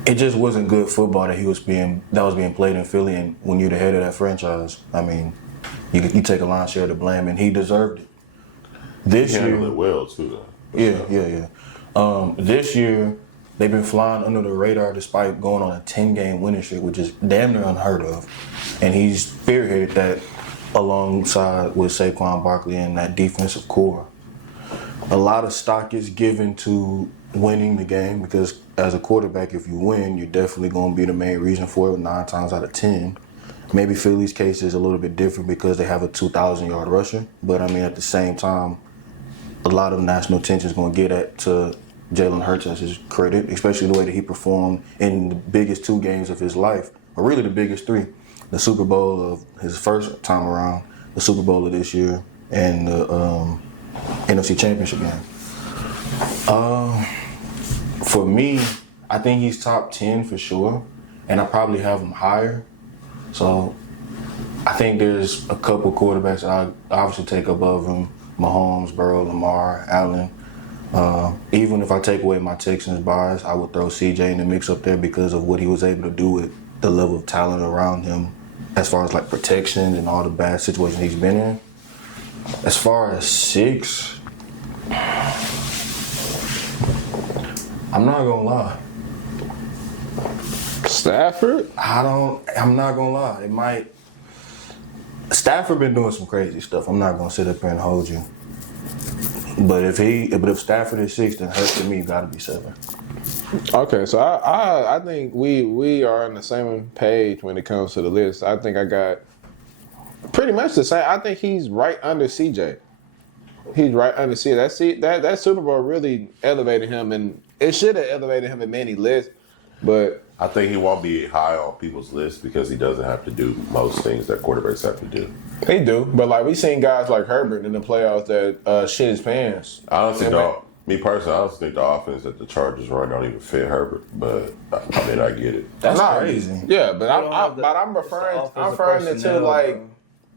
It just wasn't good football that was being played in Philly. And when you're the head of that franchise, I mean, you take a lion's share of the blame, and he deserved it. This he year, handled it well too, though. Yeah. This year, they've been flying under the radar despite going on a 10-game winning streak, which is damn near unheard of. And he's spearheaded that alongside with Saquon Barkley and that defensive core. A lot of stock is given to winning the game because as a quarterback, if you win, you're definitely going to be the main reason for it 9 times out of 10. Maybe Philly's case is a little bit different because they have a 2,000-yard rusher. But, I mean, at the same time, a lot of national attention is going to get to Jalen Hurts as his credit, especially the way that he performed in the biggest 2 games of his life, or really the biggest 3. The Super Bowl of his first time around, the Super Bowl of this year, and the NFC Championship game. For me, I think he's top 10 for sure, and I probably have him higher. So I think there's a couple quarterbacks that I obviously take above him: Mahomes, Burrow, Lamar, Allen. Even if I take away my Texans bias, I would throw CJ in the mix up there because of what he was able to do with the level of talent around him as far as like protection and all the bad situations he's been in. As far as 6, I'm not gonna lie. Stafford? I'm not gonna lie. Stafford been doing some crazy stuff. I'm not gonna sit up here and hold you. But if Stafford is 6, then Hurts to me gotta be 7. Okay, so I think we are on the same page when it comes to the list. I think I got pretty much the same. I think he's right under CJ. He's right under CJ. That Super Bowl really elevated him, and it should have elevated him in many lists. But I think he won't be high on people's list because he doesn't have to do most things that quarterbacks have to do. he do. But like we seen guys like Herbert in the playoffs that shit his pants. I honestly don't. Me personally, I don't think the offense that the Chargers run don't even fit Herbert, but I mean, I get it. That's Nah, crazy. Yeah, but don't have the- I'm referring it's the it offensive to like personnel,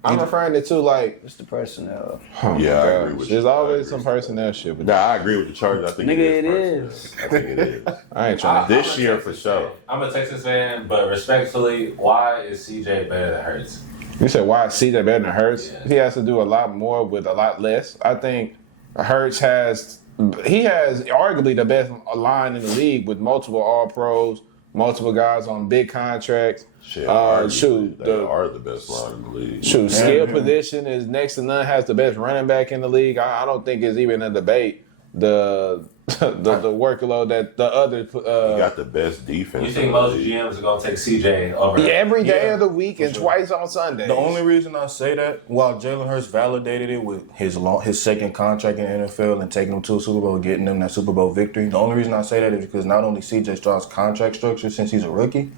I'm referring it to like. It's the personnel. Oh my Yeah, I gosh. agree with There's you. I always agree some with personnel shit. But Nah, I agree with the Chargers. I think Nigga, it it is. is. I think it is. I ain't trying to. This year for sure. I'm a Texas fan, but respectfully, why is CJ better than Hurts? You said why is CJ better than Hurts? Yeah. He has to do a lot more with a lot less. I think Hurts has arguably the best line in the league with multiple All Pros, multiple guys on big contracts. Shit, They are the best line in the league. skill position is next to none. Has the best running back in the league. I don't think it's even a debate. The workload that the other You got the best defense. You think in the most league. GMs are gonna take CJ over? every day Yeah, of the week and sure. twice on Sunday. The only reason I say that, while Jalen Hurts validated it with his second contract in the NFL and taking them to a Super Bowl, getting them that Super Bowl victory, the only reason I say that is because not only CJ Stroud's contract structure since he's a rookie,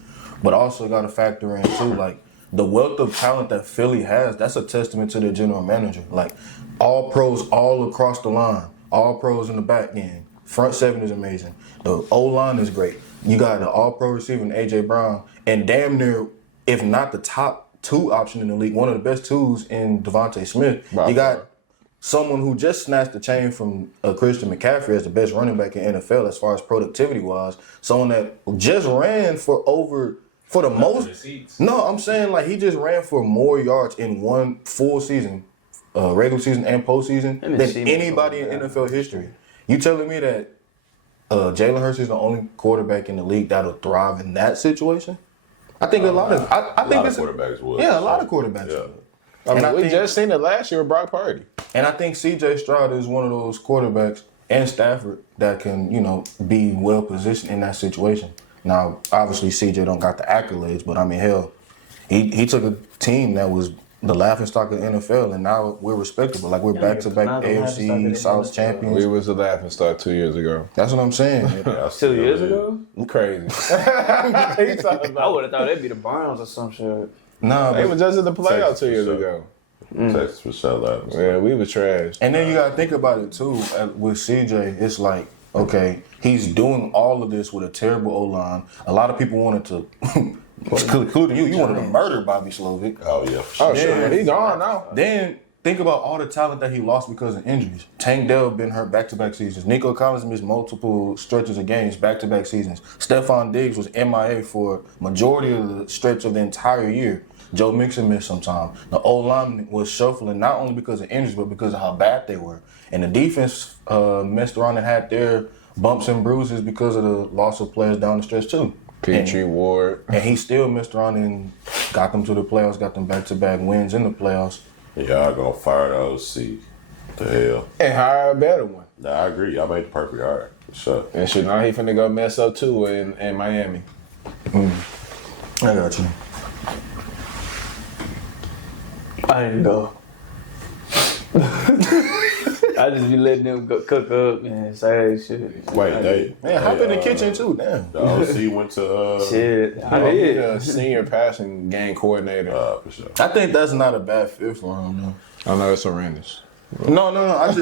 but also got to factor in too, like the wealth of talent that Philly has. That's a testament to their general manager. Like all pros all across the line, all pros in the back end. Front seven is amazing. The O line is great. You got the all pro receiver in AJ Brown, and damn near, if not the top two option in the league, one of the best twos in Devontae Smith. By You got far. someone who just snatched the chain from Christian McCaffrey as the best running back in NFL as far as productivity wise. Someone that just ran for the most. Receipts. No, I'm saying like he just ran for more yards in one full season, regular season and postseason, Let me than see my anybody in phone. NFL history. You telling me that Jalen Hurts is the only quarterback in the league that'll thrive in that situation? I think a lot of I think lot of it's quarterbacks would. Yeah, a lot of quarterbacks. Yeah. would. I mean, And I we think- just seen it last year with Brock Purdy. And I think C.J. Stroud is one of those quarterbacks and Stafford that can, be well positioned in that situation. Now, obviously, C.J. don't got the accolades, but I mean, hell, he took a team that was the laughingstock of the NFL, and now we're respectable. Like we're back-to-back not the laughingstock of AFC the South NFL. champions. We was a laughing stock 2 years ago. That's what I'm saying. Yeah, I 2 still years is. ago? Crazy. I would have thought it'd be the Browns or some shit. Nah, They but was just in the playoffs Texas 2 years for sure. ago. Texas for sure. Yeah, we was trash. And then you gotta think about it too. With CJ, it's like, okay, he's doing all of this with a terrible O line. A lot of people wanted to, including you wanted to murder Bobby Slovic. Oh yeah. For Oh, sure. sure. He gone now. Then think about all the talent that he lost because of injuries. Tank Dell been hurt back-to-back seasons. Nico Collins missed multiple stretches of games back-to-back seasons. Stephon Diggs was MIA for majority of the stretch of the entire year. Joe Mixon missed some time. The O-line was shuffling not only because of injuries, but because of how bad they were. And the defense messed around and had their bumps and bruises because of the loss of players down the stretch too. Petrie Ward. And he still messed around and got them to the playoffs, got them back-to-back wins in the playoffs. Y'all gonna fire the OC. The hell. And hire a better one. Nah, I agree. Y'all made the perfect hire. For sure. And shit, now he finna go mess up too in Miami. I got you. I didn't go. I just be letting them go cook up and say shit. Wait, they Man, hop in the kitchen too, damn. The OC went to Shit, I He's did. a senior passing game coordinator. for sure. I think that's not a bad fit for him, I know it's horrendous. though. No. I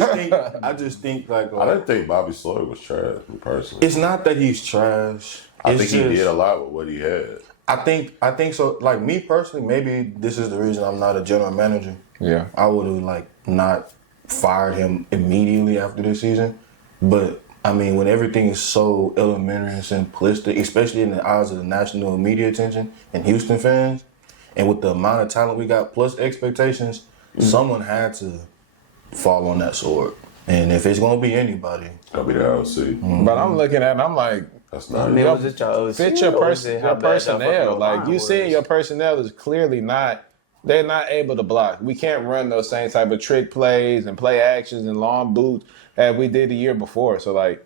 just think like I didn't think Bobby Sloyd was trash, me personally. it's not that he's trash. I It's think he just- did a lot with what he had. I think so. Like me personally, maybe this is the reason I'm not a general manager. Yeah. I would have like not fired him immediately after this season, but I mean, when everything is so elementary and simplistic, especially in the eyes of the national media attention and Houston fans, and with the amount of talent we got plus expectations, someone had to fall on that sword. And if it's gonna be anybody, Gonna be the OC. But I'm looking at it and I'm like, That's I not mean, it. was it your OC? fit your, or was it how bad y'all fucking personnel. Like, line you was? see your personnel is clearly not, they're not able to block. We can't run those same type of trick plays and play actions and long boots that we did the year before. So, like,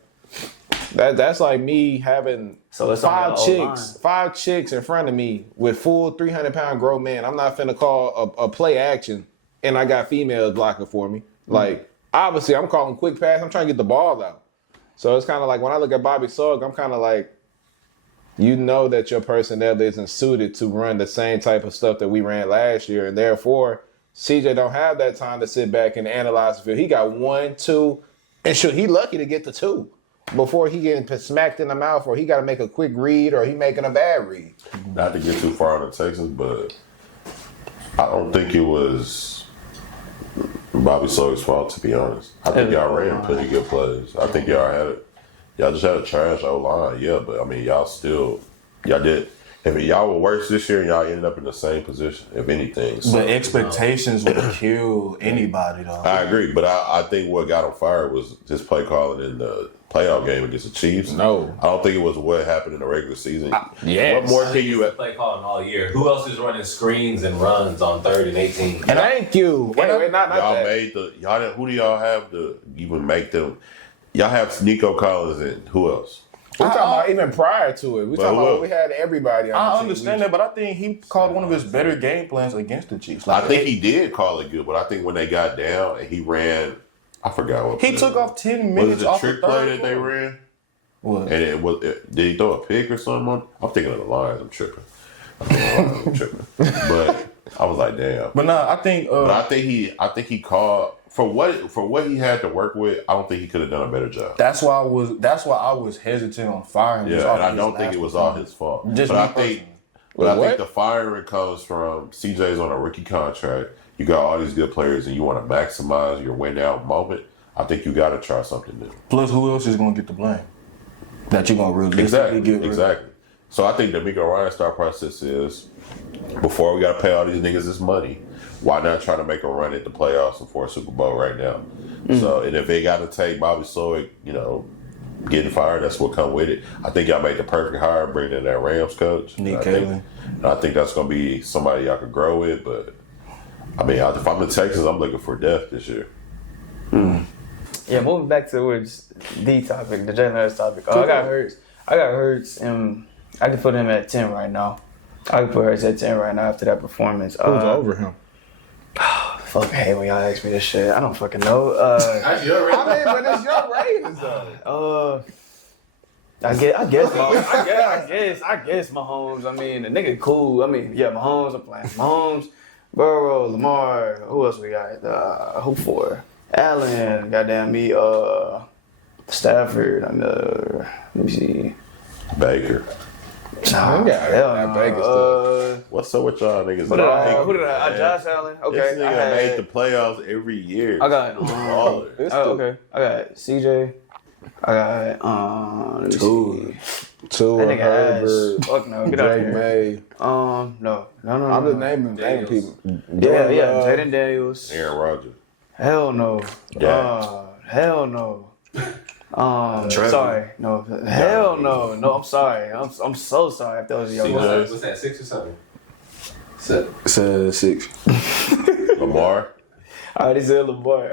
that's like me having So it's on the five chicks in front of me with full 300-pound grown men. I'm not finna call a play action and I got females blocking for me. Like, obviously, I'm calling quick pass. I'm trying to get the ball out. So it's kind of like when I look at Bobby Sugg, I'm kind of like, you know that your personnel isn't suited to run the same type of stuff that we ran last year. And therefore, CJ don't have that time to sit back and analyze the field. He got 1, 2, And should he lucky to get the 2 before he getting smacked in the mouth, or he got to make a quick read, or he making a bad read. Not to get too far on the Texans, but I don't think it was Bobby Slowick's fault, to be honest. I think y'all ran pretty good plays. I think y'all just had a trash O-line, yeah, but I mean, y'all did. I mean, y'all were worse this year and y'all ended up in the same position, if anything. So, the expectations would kill anybody, though. I agree, but I think what got him fired was his play calling in the playoff game against the Chiefs. No. I don't think it was what happened in the regular season. Yes. What more can you... Play calling all year. Who else is running screens and runs on 3rd and 18? And thank you. Wait, not y'all that. made who do y'all have to even make them? Y'all have Nico Collins and who else? We're talking about even prior to it. We're talking about we had everybody on the I team. understand that, but I think he called one of his better game plans against the Chiefs. I think he did call it good, but I think when they got down and he ran, I forgot what he play. took off 10 Was minutes it off the trick the play third that they quarter. ran? What? And did he throw a pick or something? I'm thinking of the Lions. I'm tripping. But I was like, damn. But no, I think. But I think he called for what he had to work with. I don't think he could have done a better job. That's why I was hesitant on firing. him. Yeah, and I don't think it was all his fault. Just but me I think, personally. but I What? think the firing comes from CJ's on a rookie contract. You got all these good players, and you want to maximize your win out moment. I think you got to try something new. Plus, who else is going to get the blame? That you're going to realistically get rid of. Exactly. So I think the D'Amico Ryan's thought process is, before we got to pay all these niggas this money, why not try to make a run at the playoffs and for a Super Bowl right now? So, and if they got to take Bobby Slowick, getting fired, that's what come with it. I think y'all made the perfect hire, bringing in that Rams coach. Nick I Kalen. think that's going to be somebody y'all could grow with. But I mean, if I'm in Texas, I'm looking for depth this year. Yeah, moving back to the topic, the Jalen Hurts topic. I got Hurts, and I can put him at 10 right now. I can put Hurts at 10 right now after that performance. Who's over him? Fuck, I hate when y'all ask me this shit. I don't fucking know. Actually, you're I mean, but it's your Ravens though. I guess Mahomes. I mean, the nigga cool. I mean, yeah, Mahomes. I'm playing Mahomes, Burrow, Lamar. Who else we got? Who for? Allen. Goddamn me. Stafford. Let me see. Baker. Nah, Yeah, hell that no. Baker stuff. What's up with y'all niggas? Who did I? Josh Allen. Okay. This nigga made the playoffs every year. I got. Baller. Okay. I got CJ. I got. Let me see. Two That nigga Herbert, ass. Fuck no. Get out Drake here. May. No. I'm just naming people. Yeah. Jaden Daniels. Aaron Rodgers. Hell no. Yeah. Hell no. Sorry. No. Hell no. No, I'm sorry. I'm so sorry if that was your words. What's that, 6 or 7? It's 6. Lamar. I already said LeBron.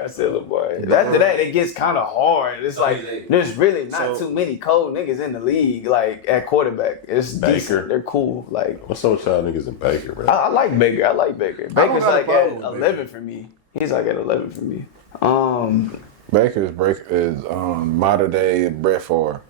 After that, it gets kind of hard. It's like there's really not too many cold niggas in the league. Like at quarterback, it's Baker. decent. They're cool. Like What's up with y'all niggas in Baker, man? I like Baker. Baker's got a like at problem with 11 for me. He's like at 11 for me. Baker is modern day Brett Favre,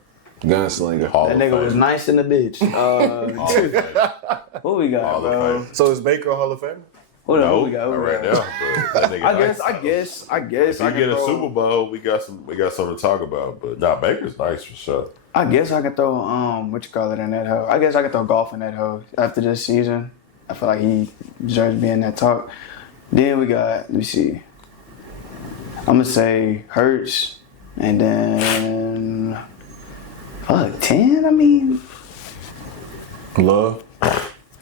gunslinger. Hall That of nigga was Fame. nice in the bitch. Hall of Fame. Who we got, Hall of bro? Fame. So is Baker a Hall of Famer? Who No, we got? not right now. But that nigga nice. I guess. If I you can get a throw- Super Bowl, we got something to talk about. But Baker's nice for sure. I guess I could throw what you call it in that hoe. I guess I could throw golf in that hoe after this season. I feel like he deserves to be in that talk. Then we got, let me see. I'm gonna say Hurts, and then 10. I mean, Love.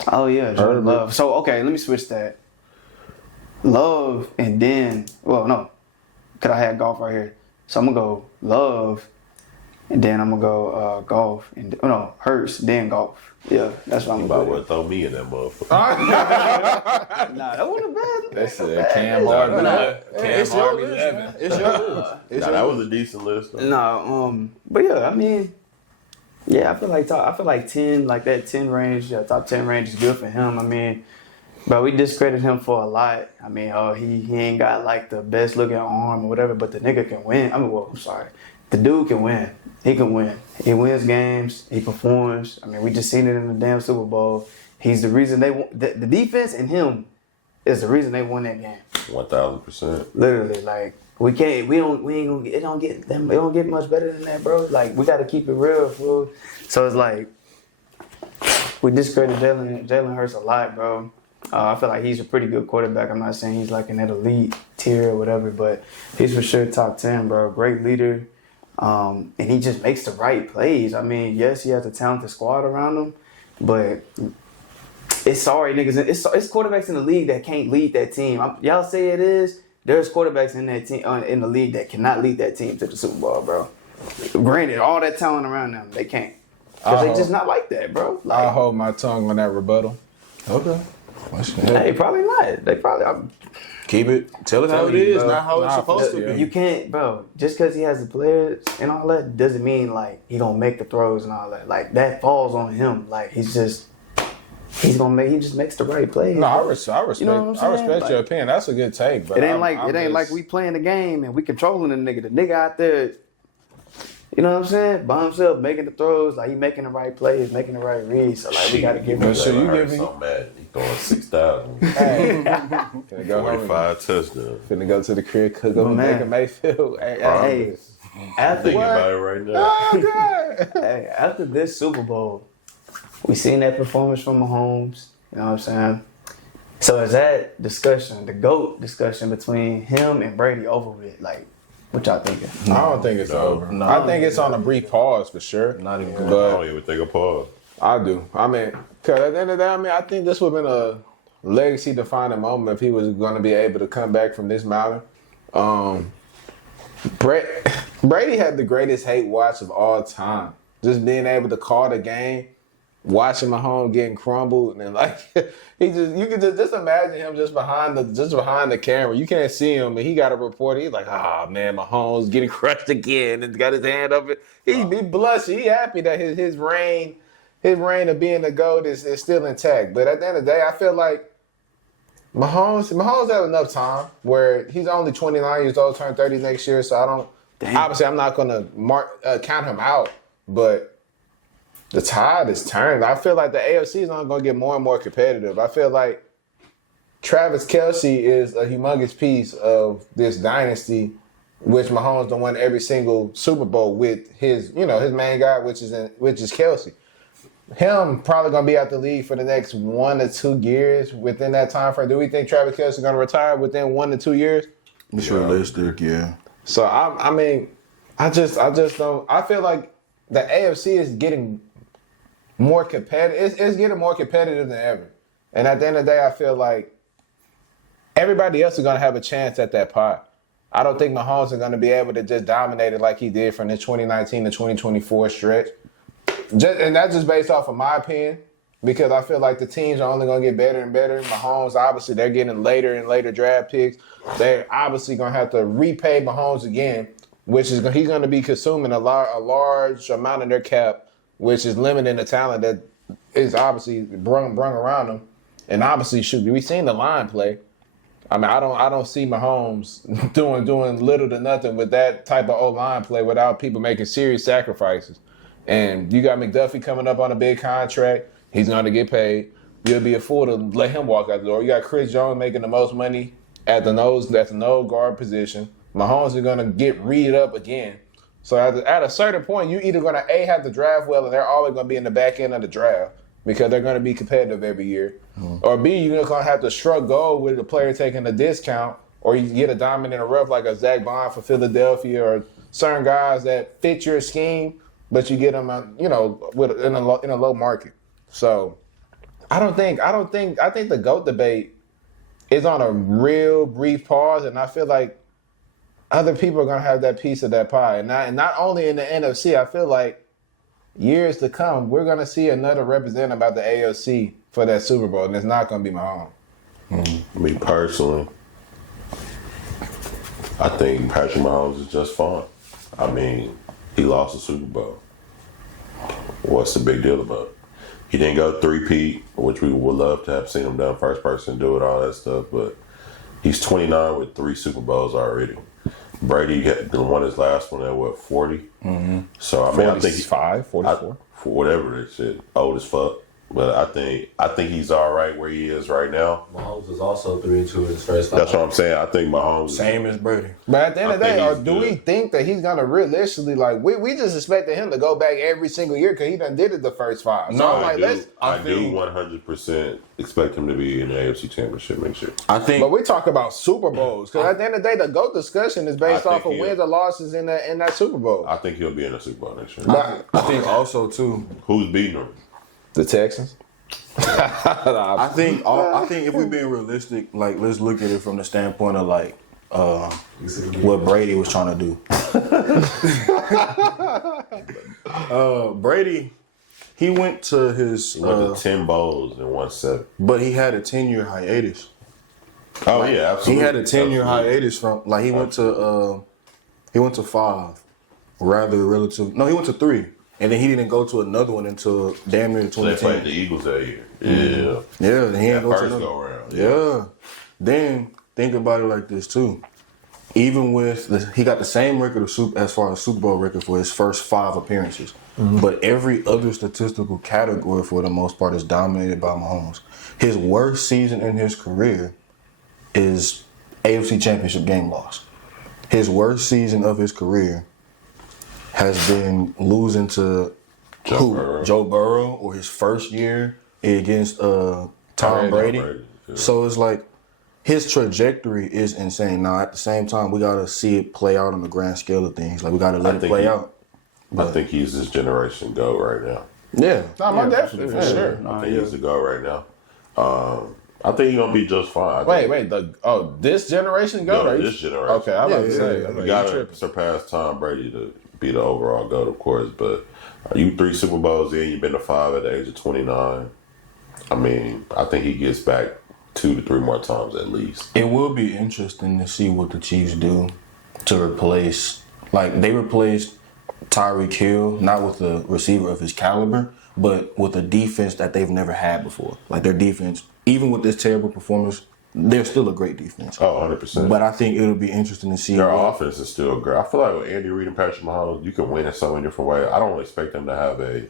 oh yeah, Jordan Love. So okay, let me switch that. Love, and then no, cause I had golf right here. So I'm gonna go Love, and then I'm gonna go golf, and Hurts, then golf. Yeah, that's what I'm You gonna might do. want to throw me in that motherfucker. Nah, that wasn't bad. They said Cam Harden. It's your list, man. It's your list. That was a decent list. Though. No, but yeah, I mean, yeah, I feel like 10, like that 10 range, top 10 range is good for him. I mean, but we discredit him for a lot. I mean, he ain't got like the best looking arm or whatever, but the nigga can win. I mean, I'm sorry, the dude can win. He can win. He wins games. He performs. I mean, we just seen it in the damn Super Bowl. He's the reason they won. The defense and him is the reason they won that game. 1,000%. Literally, like We can't. We ain't gonna get. It don't get them. It don't get much better than that, bro. Like we got to keep it real, fool. So it's like we discredit Jalen Hurts a lot, bro. I feel like he's a pretty good quarterback. I'm not saying he's like in that elite tier or whatever, but he's for sure top 10, bro. Great leader, and he just makes the right plays. I mean, yes, he has a talented squad around him, but it's sorry, niggas. It's quarterbacks in the league that can't lead that team. Y'all say it is. There's quarterbacks in that team in the league that cannot lead that team to the Super Bowl, bro. Granted, all that talent around them, they can't. Because they just not like that, bro. Like, I'll hold my tongue on that rebuttal. Okay. Hey, probably not. They probably. Keep it. Tell it how it is, bro. not how it's supposed to be. You can't, bro. Just because he has the players and all that doesn't mean like he gonna make the throws and all that. Like that falls on him. Like he just makes the right plays. No, I respect. You know what I'm saying? I respect your opinion. That's a good take, but It ain't like we playing the game and we controlling the nigga. The nigga out there, you know what I'm saying? By himself, making the throws, like he making the right plays, making the right reads. So like we gotta give him. So you give me so mad. He throwing 6,000. Hey, finna go home. 45 touchdowns. Finna go to the crib, cook up Man. Baker Mayfield. Hey, Hey, I'm after thinking about it right now. Oh God. hey, after this Super Bowl, we seen that performance from Mahomes. You know what I'm saying? So is that discussion, the GOAT discussion between him and Brady over with? Like, what y'all thinking? I don't think it's over. No. I think it's on a brief pause for sure. Not even I good. But don't even think a pause. I do. I mean, cause at the end of the day, I mean, I think this would have been a legacy-defining moment if he was going to be able to come back from this mountain. Brady had the greatest hate watch of all time. Just being able to call the game, watching Mahomes getting crumbled, and like you can just imagine him just behind the camera. You can't see him, and he got a report. He's like, man, Mahomes getting crushed again, and got his hand up it. He blushing. He happy that his reign of being the GOAT is still intact. But at the end of the day, I feel like Mahomes had enough time where he's only 29 years old, turn 30 next year. So obviously I'm not gonna count him out, but the tide is turned. I feel like the AFC is only going to get more and more competitive. I feel like Travis Kelce is a humongous piece of this dynasty, which Mahomes done won every single Super Bowl with his main guy, which is Kelce. Him probably going to be out the league for the next 1 to 2 years within that time frame. Do we think Travis Kelce is going to retire within 1 to 2 years? It's realistic, yeah. So I just don't. I feel like the AFC is getting more competitive. It's getting more competitive than ever. And at the end of the day, I feel like everybody else is going to have a chance at that pot. I don't think Mahomes is going to be able to just dominate it like he did from the 2019 to 2024 stretch. And that's just based off of my opinion, because I feel like the teams are only going to get better and better. Mahomes, obviously, they're getting later and later draft picks. They're obviously going to have to repay Mahomes again, which is he's going to be consuming a large amount of their cap, which is limiting the talent that is obviously brung around them. And obviously, we've seen the line play. I mean, I don't see Mahomes doing little to nothing with that type of O-line play without people making serious sacrifices. And you got McDuffie coming up on a big contract. He's going to get paid. You'll be a fool to let him walk out the door. You got Chris Jones making the most money at the nose guard position. Mahomes is going to get read up again. So at a certain point, you're either going to have the draft well, and they're always going to be in the back end of the draft because they're going to be competitive every year. Or B, you're going to have to struck gold with the player taking a discount, or you get a diamond in the rough like a Zach Bond for Philadelphia, or certain guys that fit your scheme, but you get them, in a low market. So I think the GOAT debate is on a real brief pause, and I feel like other people are going to have that piece of that pie. And not only in the NFC, I feel like years to come, we're going to see another representative about the AFC for that Super Bowl, and it's not going to be Mahomes. Me personally, I think Patrick Mahomes is just fine. I mean, he lost the Super Bowl. What's the big deal about it? He didn't go 3-peat, which we would love to have seen him done first person do it, all that stuff, but he's 29 with 3 Super Bowls already. Brady won his last one at 40? Mm-hmm. So, I mean, I think he's 45, 44. For whatever that shit, old as fuck. But I think he's all right where he is right now. Mahomes was also 3-2 in his first 5. That's what I'm saying. I think Mahomes Same as Brady. But at the end of the I day, think or he's do we good. think that he's gonna realistically we just expected him to go back every single year because he done did it the first 5. So No, I'm like, I do think- 100% expect him to be in the AFC Championship next year. I think but we talk about Super Bowls because at the end of the day, the GOAT discussion is based I off think of wins or losses in that Super Bowl. I think he'll be in the Super Bowl next year. I think also too. Who's beating him? The Texans. I think if we're being realistic, like let's look at it from the standpoint of like what Brady was trying to do. Brady, he went to his, He went to 10 bowls and won 7. but he had a 10-year hiatus. Oh yeah, absolutely. He had a 10-year Absolutely. hiatus from like he went to 5, rather relative. No, he went to 3, and then he didn't go to another one until damn near They played 2010. the Eagles that year. Yeah. Yeah, then he That didn't go to first another. go around. Yeah. Then think about it like this too. Even with he got the same record of as far as Super Bowl record for his first 5 appearances, but every other statistical category for the most part is dominated by Mahomes. His worst season in his career is AFC Championship game loss. His worst season of his career has been losing to Joe Burrow, or his first year against Tom Brady. Yeah. So it's like his trajectory is insane. Now at the same time, we gotta see it play out on the grand scale of things. Like we gotta let it play out. I think he's this generation GOAT right now. Yeah, Definitely for sure. I think he's the GOAT right now. I think he's gonna be just fine. Wait, this generation GOAT? No, Are you- this generation. Okay, I'm about to Yeah, say. yeah. I'm You like, gotta tripping. surpass Tom Brady to be the overall GOAT, of course. But you 3 Super Bowls in, you've been to 5 at the age of 29. I mean, I think he gets back 2 to 3 more times at least. it will be interesting to see what the Chiefs do to replace. Like they replaced Tyreek Hill, not with a receiver of his caliber, but with a defense that they've never had before. Like their defense, even with this terrible performance, they're still a great defense. Oh, 100%. But I think it'll be interesting to see. Their offense is still great. I feel like with Andy Reid and Patrick Mahomes, you can win in so many different ways. I don't expect them to have a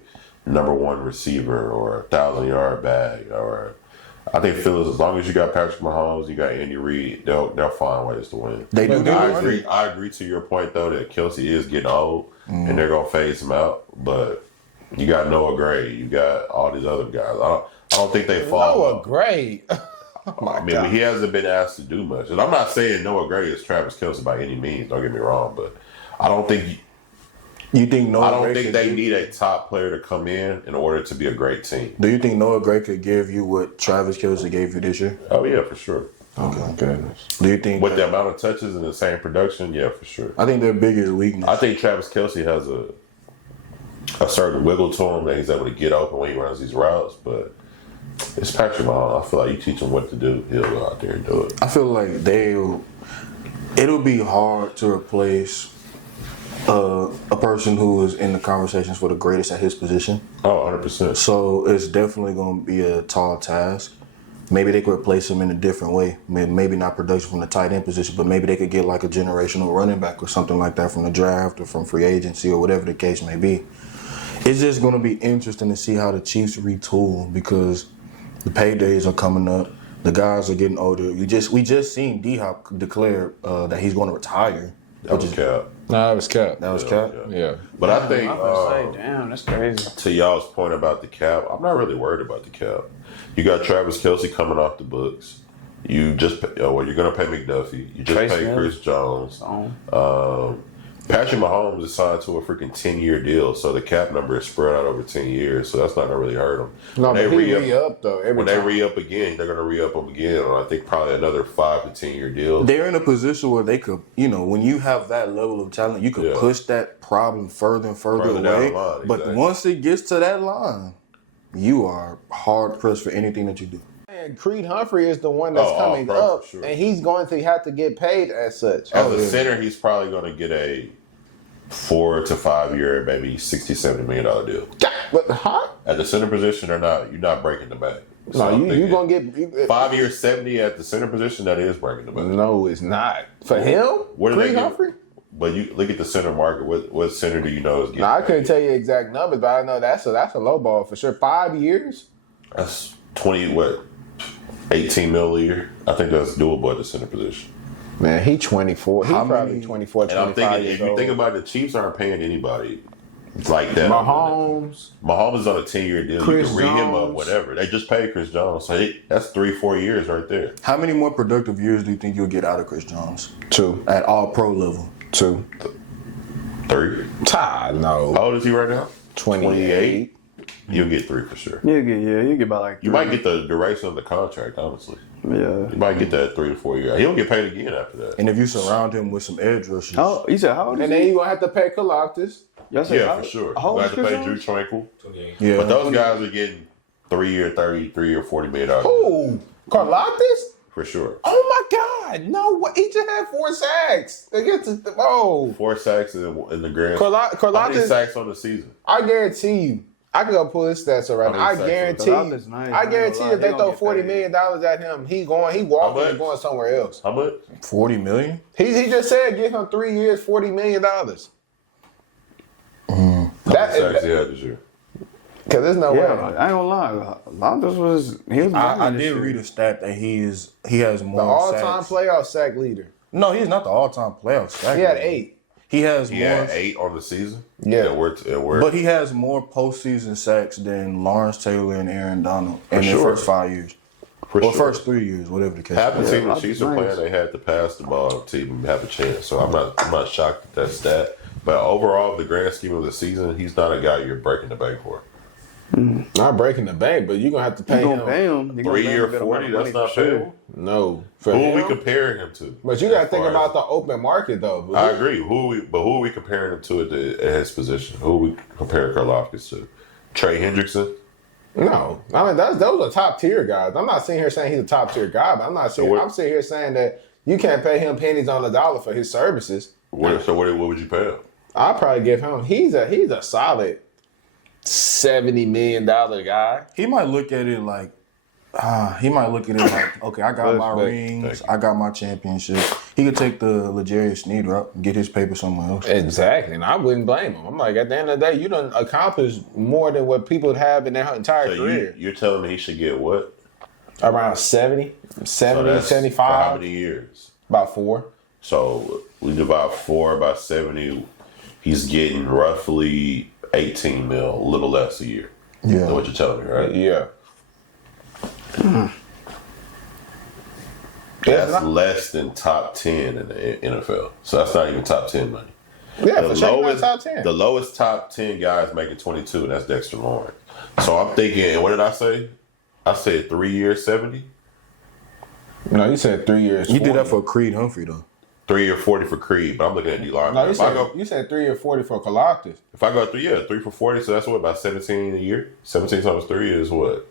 number 1 receiver or 1,000-yard bag. Or I think Phillips, as long as you got Patrick Mahomes, you got Andy Reid, they'll find ways to win. They do. I agree to your point though that Kelsey is getting old and they're gonna phase him out. But you got Noah Gray, you got all these other guys. I don't think they fall. Noah Gray. I mean, he hasn't been asked to do much. And I'm not saying Noah Gray is Travis Kelsey by any means. Don't get me wrong, but I don't think You think Noah? I don't Gray think could they give- need a top player to come in order to be a great team. Do you think Noah Gray could give you what Travis Kelsey gave you this year? Oh yeah, for sure. Okay. Goodness. Do you think With the amount of touches and the same production, yeah, for sure. I think their biggest weakness. I think Travis Kelsey has a certain wiggle to him that he's able to get open when he runs these routes, but it's Patrick Mahomes. I feel like you teach him what to do, he'll go out there and do it. I feel like it'll be hard to replace a person who is in the conversations for the greatest at his position. Oh, 100%. So it's definitely going to be a tall task. Maybe they could replace him in a different way. Maybe not production from the tight end position, but maybe they could get like a generational running back or something like that from the draft or from free agency or whatever the case may be. It's just going to be interesting to see how the Chiefs retool because the paydays are coming up. The guys are getting older. We just seen D-Hop declare that he's going to retire. That was Cap. No, it was Cap. That was Cap. Yeah. But I think I'm gonna say, damn, that's crazy. to y'all's point about the cap, I'm not really worried about the cap. You got Travis Kelsey coming off the books. You just you're gonna pay McDuffie. You just Trace paid Smith. Chris Jones. So, Patrick Mahomes is signed to a freaking 10-year deal, so the cap number is spread out over 10 years, so that's not gonna really hurt him. No, When but they he re-up- re-up though. Every When time. they re-up again, they're gonna re-up him again on I think probably another 5 to 10-year deal. They're in a position where they could, when you have that level of talent, you could Yeah. push that problem further and further Further down away. the line, But exactly. once it gets to that line, you are hard pressed for anything that you do. And Creed Humphrey is the one that's Oh, coming bro, up, for sure. and he's going to have to get paid as such. As a center, he's probably gonna get a 4 to 5 year, maybe $60, $70 million deal. But huh? At the center position or not, you're not breaking the bank. So No, I'm you thinking gonna get 5 years, 70 at the center position. That is breaking the bank. No, it's not for him. What do they Creed give? Humphrey. But you look at the center market. What center do you know is getting? No, I couldn't paid? tell you exact numbers, but I know that's a low ball for sure. 5 years. That's 18 mil a year. I think that's doable at the center position. Man, he 24. He How probably many- 24, And I'm 25 thinking, years if you old. think about it, the Chiefs aren't paying anybody like that. Mahomes. Mahomes is on a 10-year deal. Chris You can read him up, Jones. whatever. They just paid Chris Jones. So that's 3-4 years right there. How many more productive years do you think you'll get out of Chris Jones 2. at all pro level? 2. 3. No. How old is he right now? 28. You'll get 3 for sure. You get about like You might get the duration of the contract, honestly. Yeah. You might get that 3 to 4 years. He'll get paid again after that. And if you surround him with some edge rushers, You said how old is And he? then you're going to have to pay Colossus. Y'all said Yeah, how- for sure. How You old have is to Chris pay Drew Jones? Tranquil. 28. yeah. But those guys are getting 3-year 30, 3-year $40 million. Ooh, Colossus? For sure. Oh my God! No, what? He just had 4 sacks against the 4 sacks in the grand. Colo- How many Colossus. sacks on the season? I guarantee you. I can go pull his stats up right How now. I many sacks? guarantee Colossus you. nice. I guarantee I you ain't if they gonna throw get $40 paid. million at him, he walking much? and going somewhere else. How much? 40 million? He just said give him 3 years, $40 million. How many sacks he had this year? Because there's no Yeah, way. I ain't gonna lie. Londos was I did read a stat that he has The more all-time sacks. playoff sack leader. No, he's not the all-time playoff sack. He had leader. 8. He has He more, had 8 on the season. Yeah. And we're but he has more postseason sacks than Lawrence Taylor and Aaron Donald in their sure. first 5 years. for Or sure. first 3 years, whatever the case. Half the is. team the that's Chiefs are nice. playing, they had to pass the ball to even have a chance. So I'm not shocked at that stat. But overall, the grand scheme of the season, he's not a guy you're breaking the bank for. Not breaking the bank, but you're going to have to pay You him. gonna pay him? You gonna pay him 3-year a good amount 40, of that's money not for sure. fair. No. For Who are we him? comparing him to? But you got to As think far about as- the open market, though. I agree. Who are we comparing him to at his position? Who are we comparing Karlaftis to? Trey Hendrickson? No, I mean those are top tier guys. I'm not sitting here saying he's a top tier guy, but I'm sitting here saying that you can't pay him pennies on the dollar for his services. What would you pay him? I'll probably give him. He's a solid $70 million guy. He might look at it like, okay, I got my Respect. rings, Thank you. I got my championship. He could take the L'Jarius Sneed route and get his paper somewhere else. Exactly, and I wouldn't blame him. I'm like, at the end of the day, you done accomplished more than what people have in their entire So career. you're telling me he should get what? Around 70, So that's for how 75, many years? about 4. So we divide 4 by 70. He's getting roughly 18 mil, a little less a year. Yeah. That's what you're telling me, right? Yeah. That's not- less than top 10 in the NFL. So that's not even top 10 money. Yeah, for sure, not top 10. The lowest top 10 guys making 22, and that's Dexter Lawrence. So I'm thinking, and what did I say? I said 3 years, 70. No, you said 3 years. You did 40. that for Creed Humphrey though. 3 year 40 for Creed, but I'm looking at D-line. No, you if I go, said 3 or 40 for Colossus. if I go 3 for 40, so that's what, about 17 a year? 17 times 3 is what?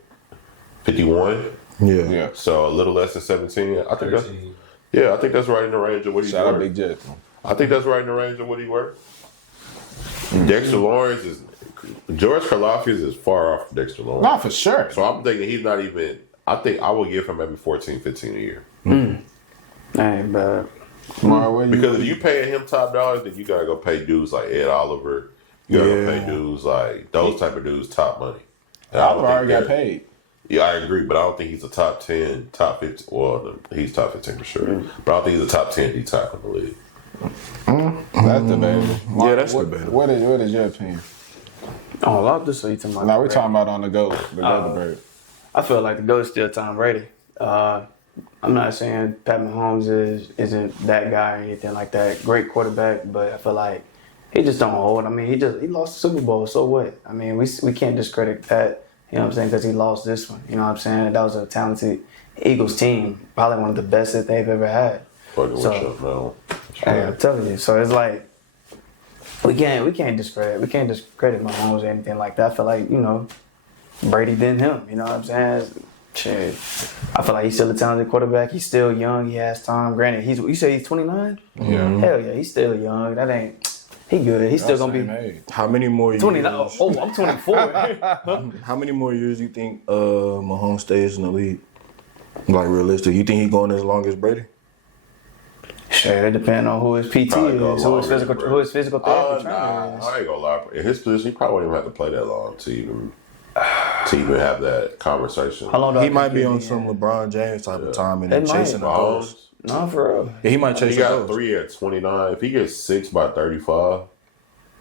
51? Yeah. Yeah. So a little less than 17. I think that's, 13. yeah, I think that's right in the range of what he's Shout out worth. Big Jet. I think that's right in the range of what he worth. Dexter Lawrence is, George Karlaftis is far off from Dexter Lawrence. Not for sure. So I'm thinking he's not even, I think I will give him maybe 14, 15 a year. That ain't bad. Omari, where you- Because if you paying him top dollars, then you gotta go pay dudes like Ed Oliver. You gotta go pay dudes like those type of dudes top money. And I don't Oliver already think got that- paid. Yeah, I agree, but I don't think he's a top 10, top 15. Well, he's top 15 for sure. But I don't think he's a top 10 D tackle in the league. That's debatable. Yeah, that's what, debatable. What is your opinion? Oh, I love this. So you talking about? Now we're talking about on the GOAT, the GOAT bird. I feel like the GOAT is still Tom Brady. I'm not saying Pat Mahomes isn't that guy or anything like that. Great quarterback, but I feel like he just don't hold. I mean, he lost the Super Bowl. So what? I mean, we can't discredit that. You know what I'm saying? Because he lost this one. You know what I'm saying? That was a talented Eagles team, probably one of the best that they've ever had. Fucking with So- you, no. Hey, I'm telling you. So it's like we can't discredit Mahomes or anything like that. I feel like, Brady than him. You know what I'm saying? Shit. I feel like he's still a talented quarterback. He's still young. He has time. Granted, you say he's 29? Yeah. Hell yeah, he's still young. He good. He's still gonna be How many more years? 29. Oh, I'm 24. How many more years do you think Mahomes stays in the league? Like realistic, you think he going as long as Brady? Sure, it depends on who his PT Probably go is, longer than Brady. who his physical therapy trainer Nah, is. I ain't gonna lie. In his position, he probably wouldn't even have to play that long to to even have that conversation. How long do I He think might be he'll on in? some LeBron James type of timing They and might. chasing the goals. Mahomes, No, for real. Yeah, he might chase he the got goals. 3 at 29. If he gets 6 by 35,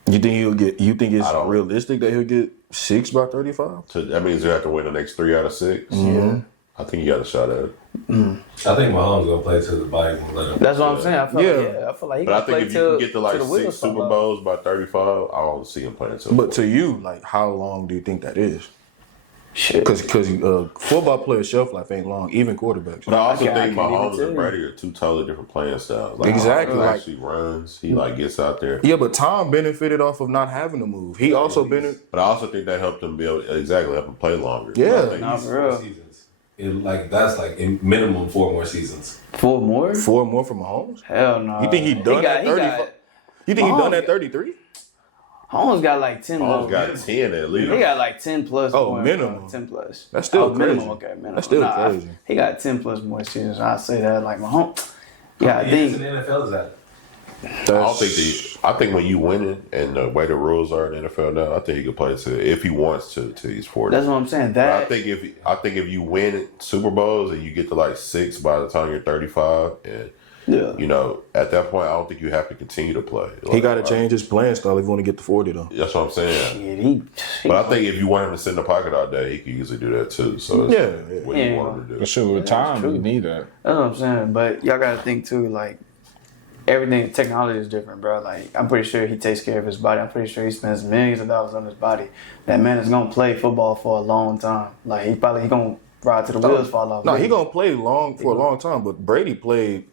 You think he'll get? You think it's I don't- realistic that he'll get 6 by 35? that means you have to win the next 3 out of 6. Mm-hmm. I think you got a shot at it. I think Mahomes gonna play till the body won't let him. That's what I'm saying. I feel Yeah. I feel like he But I can play think if you till can get to like till the 6 wheels fall Super off. Bowls by 35, I don't see him playing until. But to you, like, how long do you think that is? Shit. Because football players' shelf life ain't long, even quarterbacks. But I also I think can't even Mahomes tell and you. Brady are 2 totally different playing styles. Like, Exactly, Mahomes like- actually runs. He like gets out there. Yeah, but Tom benefited off of not having to move. He also benefited. But I also think that helped him help him play longer. Yeah. I think Nah, he's- for real. Seasons. That's like in minimum 4 more seasons. 4 more? 4 more from Mahomes. Hell no. You think he done at 35? You think he done Mahomes at 33? Holmes got like 10 more. Mahomes got 10 at least. He got like 10 plus. Oh, more, minimum. 10 plus. That's still minimum. crazy. Okay, minimum. That's still Nah, crazy. He got 10 plus more seasons. I say that like Mahomes. Yeah, I Years in think. the NFL is that. I think when you win it and the way the rules are in the NFL now, I think he could play if he wants to till he's 40. That's what I'm saying. But That I think if you win Super Bowls and you get to like 6 by the time you're 35, and yeah. you know at that point I don't think you have to continue to play. He got to change his playing style if he want to get to 40, though. That's what I'm saying. Shit, he But I think if you want him to sit in the pocket all day, he could easily do that too. So it's Yeah. what Yeah. you want him to do. For sure, with time, true. you need that. That's what I'm saying. But y'all gotta think too, like everything technology is different, bro. Like I'm pretty sure he takes care of his body. I'm pretty sure he spends millions of dollars on his body. That man is gonna play football for a long time. Like he gonna ride to the wheels fall off. No, he gonna play for a long time. But Brady played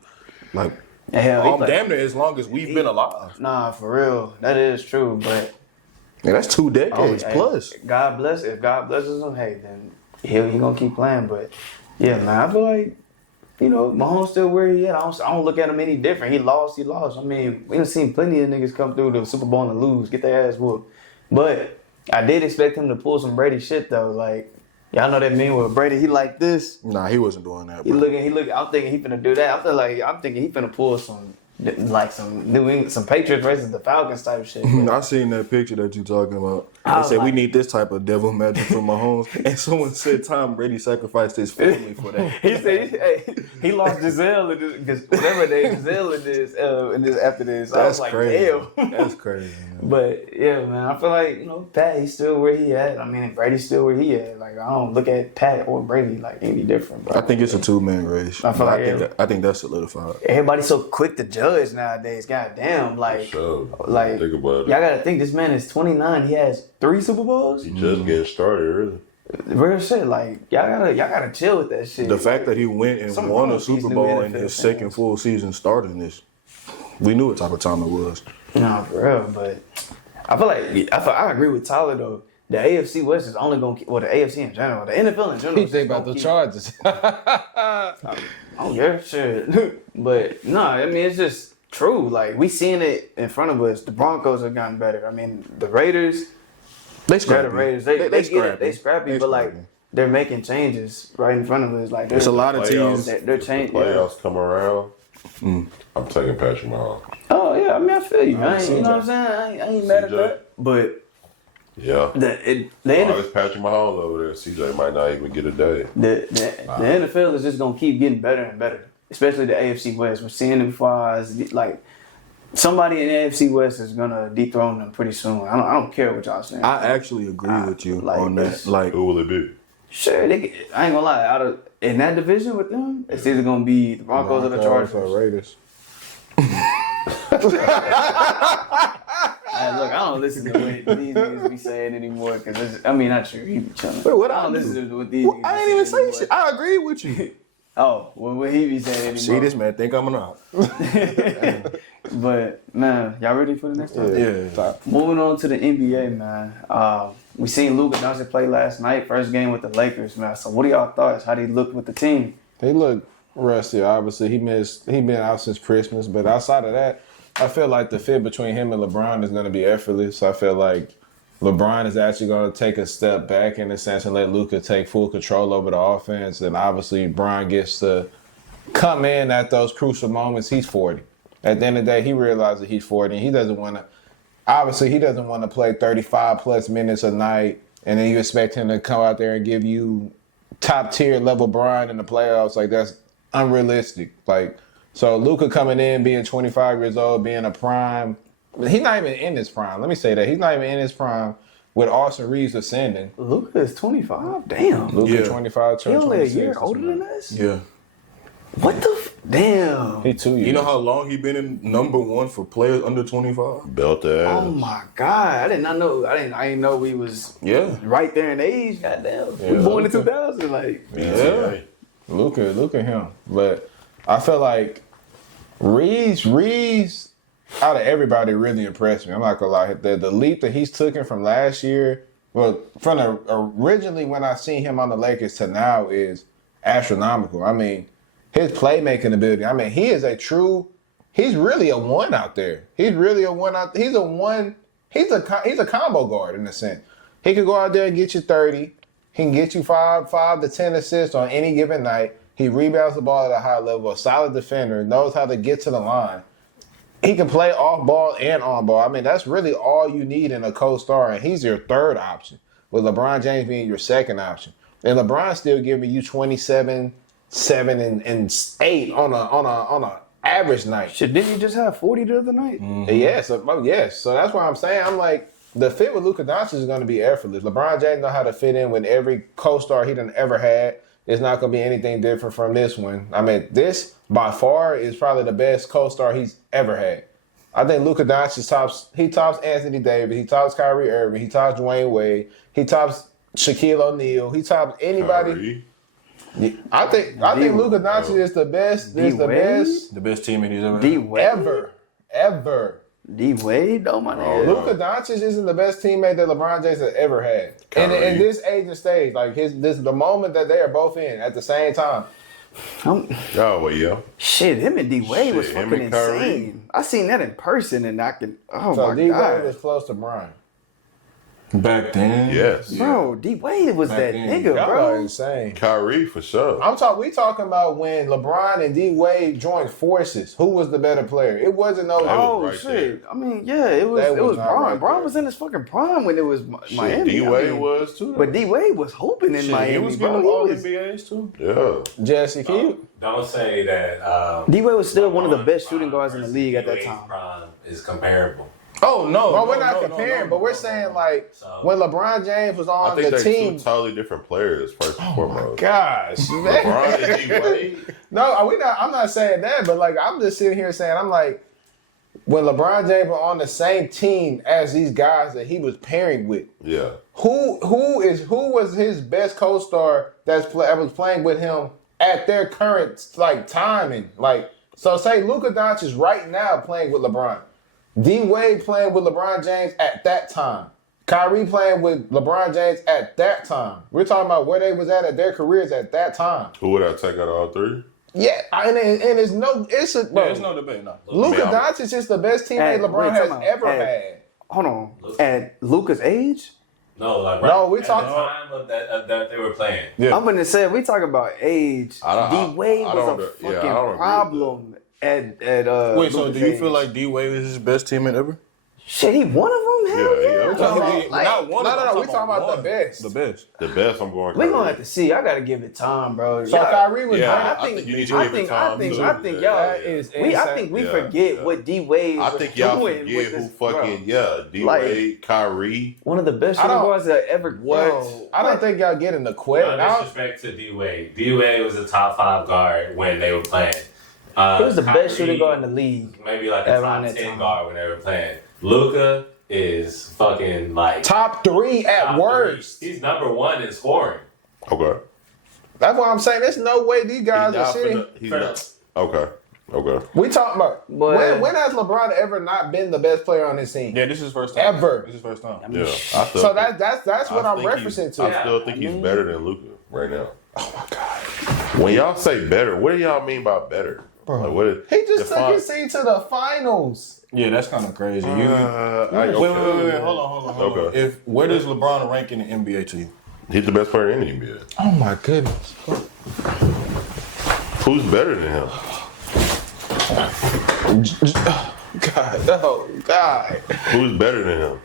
like Yeah, hell, he played- damn near as long as we've been alive. Nah, for real, that is true. But Yeah, that's 2 decades hey, plus. God bless. If God blesses him, hey, then he gonna keep playing. But yeah, man, I feel like Mahomes still where he at. I don't look at him any different. He lost. I mean, we done seen plenty of niggas come through the Super Bowl and lose, get their ass whooped. But I did expect him to pull some Brady shit though. Like y'all know that meme with Brady. He like this. Nah, he wasn't doing that. He Bro. looking. I'm thinking he finna do that. I'm thinking he finna pull some New England, some Patriots versus the Falcons type shit. I seen that picture that you talking about. I They was said we like- need this type of devil magic from Mahomes, and someone said Tom Brady sacrificed his family for that. He said he lost Giselle in this, because whatever they Giselle in this after this. I was That's like, crazy. damn. That's crazy. Man. But yeah, man, I feel like Pat, he's still where he at. I mean, Brady's still where he at. Like I don't look at Pat or Brady like any different. Bro. I think it's a 2-man race. I feel like I think that's solidified. Everybody's so quick to judge nowadays. God damn, like So like think about it. y'all gotta think this man is 29. He has 3 Super Bowls. He just getting started, really. Real shit. Like y'all gotta chill with that shit. The fact that he went and Something won wrong a with these Super new Bowl in NFL his fans. second full season starting this, we knew what type of time it was. No, for real, but I agree with Tyler though. The AFC West is only gonna the AFC in general, the NFL in general. He think about the Chargers. Oh yeah, shit. But no, I mean it's just true. Like we seeing it in front of us. The Broncos have gotten better. I mean the Raiders. They They're scrappy. the Raiders. They get it. scrappy. They scrappy, They but like scrappy. they're making changes right in front of us. Like It's a lot of Playoffs. teams. They're If changing. the playoffs come around, I'm taking Patrick Mahomes. Oh yeah, I mean I feel you. I You see know what I'm saying? I ain't mad at CJ. that. But Yeah. the All this Patrick Mahomes over there, CJ might not even get a day. The NFL is just gonna keep getting better and better, especially the AFC West. We're seeing them far as like somebody in the AFC West is gonna dethrone them pretty soon. I don't care what y'all saying. I actually agree with you like on this. that. Like, Who will it be? Sure, I ain't gonna lie. In that division with them, it's either gonna be the Broncos or the Chargers. Raiders. Hey, look, I don't listen to what these niggas be saying anymore because not sure he be chilling. Wait, what I I don't do? listen to what these. well, niggas I be ain't even saying say shit. anymore. I agree with you. Oh, what he be saying anymore? See, this man think I'm an op. But man, y'all ready for the next time? Yeah. Moving on to the NBA, man. We seen Luka Doncic play last night, first game with the Lakers, man. So what are y'all thoughts? How did he look with the team? He looked rusty. Obviously, he been out since Christmas. But outside of that, I feel like the fit between him and LeBron is going to be effortless. I feel like LeBron is actually going to take a step back in a sense and let Luka take full control over the offense. And obviously, Bron gets to come in at those crucial moments. He's 40. At the end of the day, he realizes that he's 40. And he doesn't want to play 35 plus minutes a night and then you expect him to come out there and give you top tier level Bron in the playoffs. Like, that's unrealistic. Like, so Luka coming in, being 25 years old, being a prime. He's not even in his prime. Let me say that. He's not even in his prime with Austin Reeves ascending. Luka is 25? Damn. Luka 25, He only a 26 year or older something. than us? Yeah. What the Damn. He 2 years. You know how long he been in number one for players under 25? Belt the ass. Oh my God. I did not know. I didn't know we was right there in age. Goddamn. We born in 2000. Like, Yeah. Luka him. But I feel like Reeves, out of everybody, really impressed me. I'm not gonna lie. The leap that he's taken from last year, well, from originally when I seen him on the Lakers to now is astronomical. I mean, his playmaking ability. I mean, he's really a one out there. He's really a one out. He's a one. He's a combo guard in a sense. He can go out there and get you 30. He can get you 5 to 10 assists on any given night. He rebounds the ball at a high level. A solid defender, knows how to get to the line. He can play off ball and on ball. I mean, that's really all you need in a co-star, and he's your third option, with LeBron James being your second option. And LeBron still giving you 27, 7, and 8 on a average night. shit, didn't you just have 40 the other night? Yes, So that's why I'm saying, I'm like, the fit with Luka Doncic is going to be effortless. LeBron James know how to fit in with every co-star he done ever had. It's not going to be anything different from this one. I mean, this, by far, is probably the best co-star he's ever had. I think Luka Doncic tops Anthony Davis, he tops Kyrie Irving, he tops Dwayne Wade, he tops Shaquille O'Neal, he tops anybody. Kyrie. I think Luka Doncic is the best. Is the best The best teammate he's ever had. D-Wade? ever. D-Wade? though, my Oh, nigga. Luka Doncic isn't the best teammate that LeBron James has ever had. And Kyrie. in this age and stage, like the moment that they are both in at the same time. Oh, well, yeah. Shit, him and D-Wade was Shit, him fucking and Kyrie. insane. I seen that in person and I can, oh So my D-Wade God. was close to Brian. Back then? Yes. Bro, D-Wade was Back that then. nigga, Y'all are bro. insane. Kyrie, for sure. We talking about when LeBron and D-Wade joined forces. Who was the better player? It wasn't no. That Oh was right shit! I mean, yeah, it was. That It was was not Bron. right Bron there. was in his fucking prime when it was Miami. D-Wade I mean, was, too. but D-Wade was hooping in Shit, Miami, he was bro. getting all He was, NBAs too. Yeah. Jesse, can you? Don't say that. D-Wade was still one of the LeBron's best shooting prime guards in the versus league at that D-Wade's time. prime is comparable. Oh, no. Well, no, we're not no, comparing, no, but we're no, saying no. like So- when LeBron James was I on think the they're team. two totally different players, first and foremost. Gosh, LeBron and D-Wade. No, we not. I'm not saying that, but like I'm just sitting here saying, I'm like, when LeBron James was on the same team as these guys that he was pairing with, Yeah. who was his best co-star that was playing with him at their current like timing? Like, so say Luka Doncic right now playing with LeBron, D Wade playing with LeBron James at that time, Kyrie playing with LeBron James at that time. We're talking about where they was at their careers at that time. Who would I take out of all three? Yeah, and it's no, it's a Yeah, bro. there's no debate, no. Luka Man, Doncic is the best teammate Hey, LeBron wait, has time out. ever Hey. had. Hold on. At Luka's age? No, like No, we at talking- the time of that they were playing. Yeah. I'm gonna say we talking about age. D-Wade I was don't- a yeah, I fucking don't agree with problem at Wait, so Luka's do you age. feel like D-Wade is his best teammate ever? Shit, he one of them? Hell Yeah, yeah. yeah. We're talking about, Like, not one no, of them, no, I'm we talking about the one. best. The best. The best, I'm going we Kyrie. gonna have to see. I gotta give it time, bro. So Y'all- Kyrie was Yeah, great. I think you need to give it time, too. I think Yeah, y'all That is I insane. think we Yeah, forget yeah. what D-Wade I was think y'all doing forget with who this, fucking, bro. D-Wade, Kyrie. One of the best I shooting don't- guards that ever. What? I don't think y'all getting the question. No disrespect to D-Wade. D-Wade was a top 5 guard when they were playing. He was the best Kyrie, shooting guard in the league. Maybe like a around top that 10 time. guard when they were playing. Luka is fucking like Top 3 at top worst. 3. He's number 1 in scoring. Okay. That's why I'm saying there's no way these guys are sitting. He's not. Okay. Okay. We talking about But- when has LeBron ever not been the best player on his team? Yeah, this is his first time. Ever. This is his first time. Yeah. I still So think- that's what I I'm think referencing to. I still think he's better than Luka right now. Oh my god! When y'all say better, what do y'all mean by better? Like, what is, He just took define- his team to the finals. Yeah, that's kind of crazy. Okay. Wait. Hold on. Okay. Where does LeBron rank in the NBA to you? He's the best player in the NBA. Oh my goodness. Who's better than him? God, no, God. Who's better than him?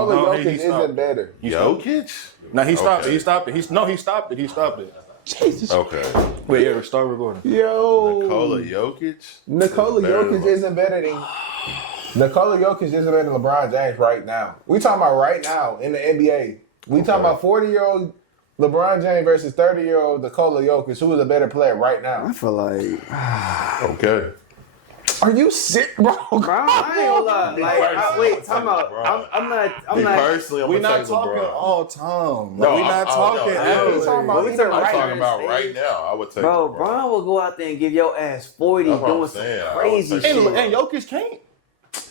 Nikola No, Jokic he stopped. isn't better. Jokic? No, he stopped Okay. it. He stopped it. He stopped it. He stopped it. Jesus. Okay. Wait, yeah, start recording. Yo. Nikola Jokic? Nikola Jokic isn't better than Nikola Jokic isn't better than LeBron James right now. We talking about right now in the NBA. We talking about 40-year-old LeBron James versus 30-year-old Nikola Jokic. Who is a better player right now? I feel like Okay. Are you sick, bro? I ain't gonna lie. Like, wait, time out. I'm Me not. personally, I'm We're gonna not take talking LeBron. all time. No, We're not talking. no, average. we talking about- But we talking I'm right talking now, about right now. I would take Bro, LeBron. Bron will go out there and give your ass 40 That's what I'm doing some saying. I would crazy take shit. And Jokic can't.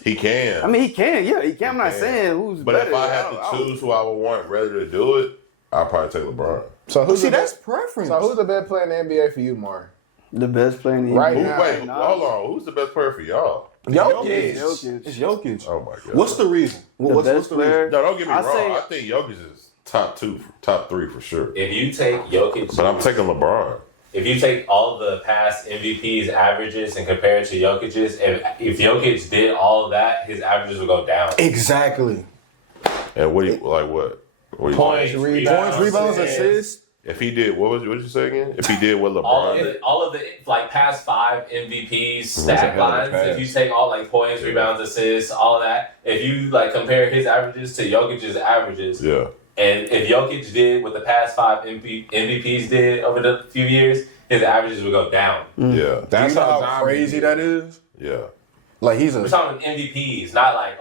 He can. I mean, he can. Yeah, he can. I'm not can. saying who's But better. if I had to choose who I would want rather to do it, I'd probably take LeBron. So who's See, the that's best? preference. So who's the best player in the NBA for you, Mar? The best player in the Right NBA. now. Wait, hold on. Who's the best player for y'all? Jokic. It's Jokic. Oh my god. What's the reason? What's best the reason? player? No, don't get me I wrong. say- I think Jokic is top 3 for sure. If you take Jokic, But I'm taking LeBron. if you take all the past MVPs averages and compare it to Jokic's, if Jokic did all of that, his averages would go down. Exactly. And what do you like? What do you Points, rebounds, Rebounds, assists. If he did, what did you say again? If he did what All of LeBron, the like past 5 MVPs That's a stat hell of a lines. pass. If you take all like points, rebounds, assists, all of that. If you like compare his averages to Jokic's averages, yeah, and if Jokic did what the past 5 MVPs did over the few years, his averages would go down. yeah, That's Do you know how dominant crazy he that is? yeah. Like he's We're a. talking MVPs, not like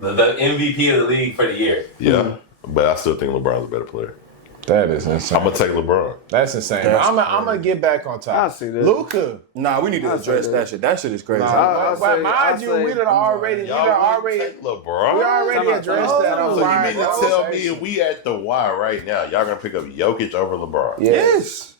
the MVP of the league for the year. Yeah, but I still think LeBron's a better player. That is insane. I'm gonna take LeBron. That's insane. That's I'm gonna get back on top. I see that. Luka. Nah, we need to I'll address say that shit. That shit is crazy. But mind you, we done already, we Y'all already take LeBron. we already Time out, addressed time that out. on So you Friday. mean to tell me if we at the Y right now, y'all gonna pick up Jokic over LeBron? Yes.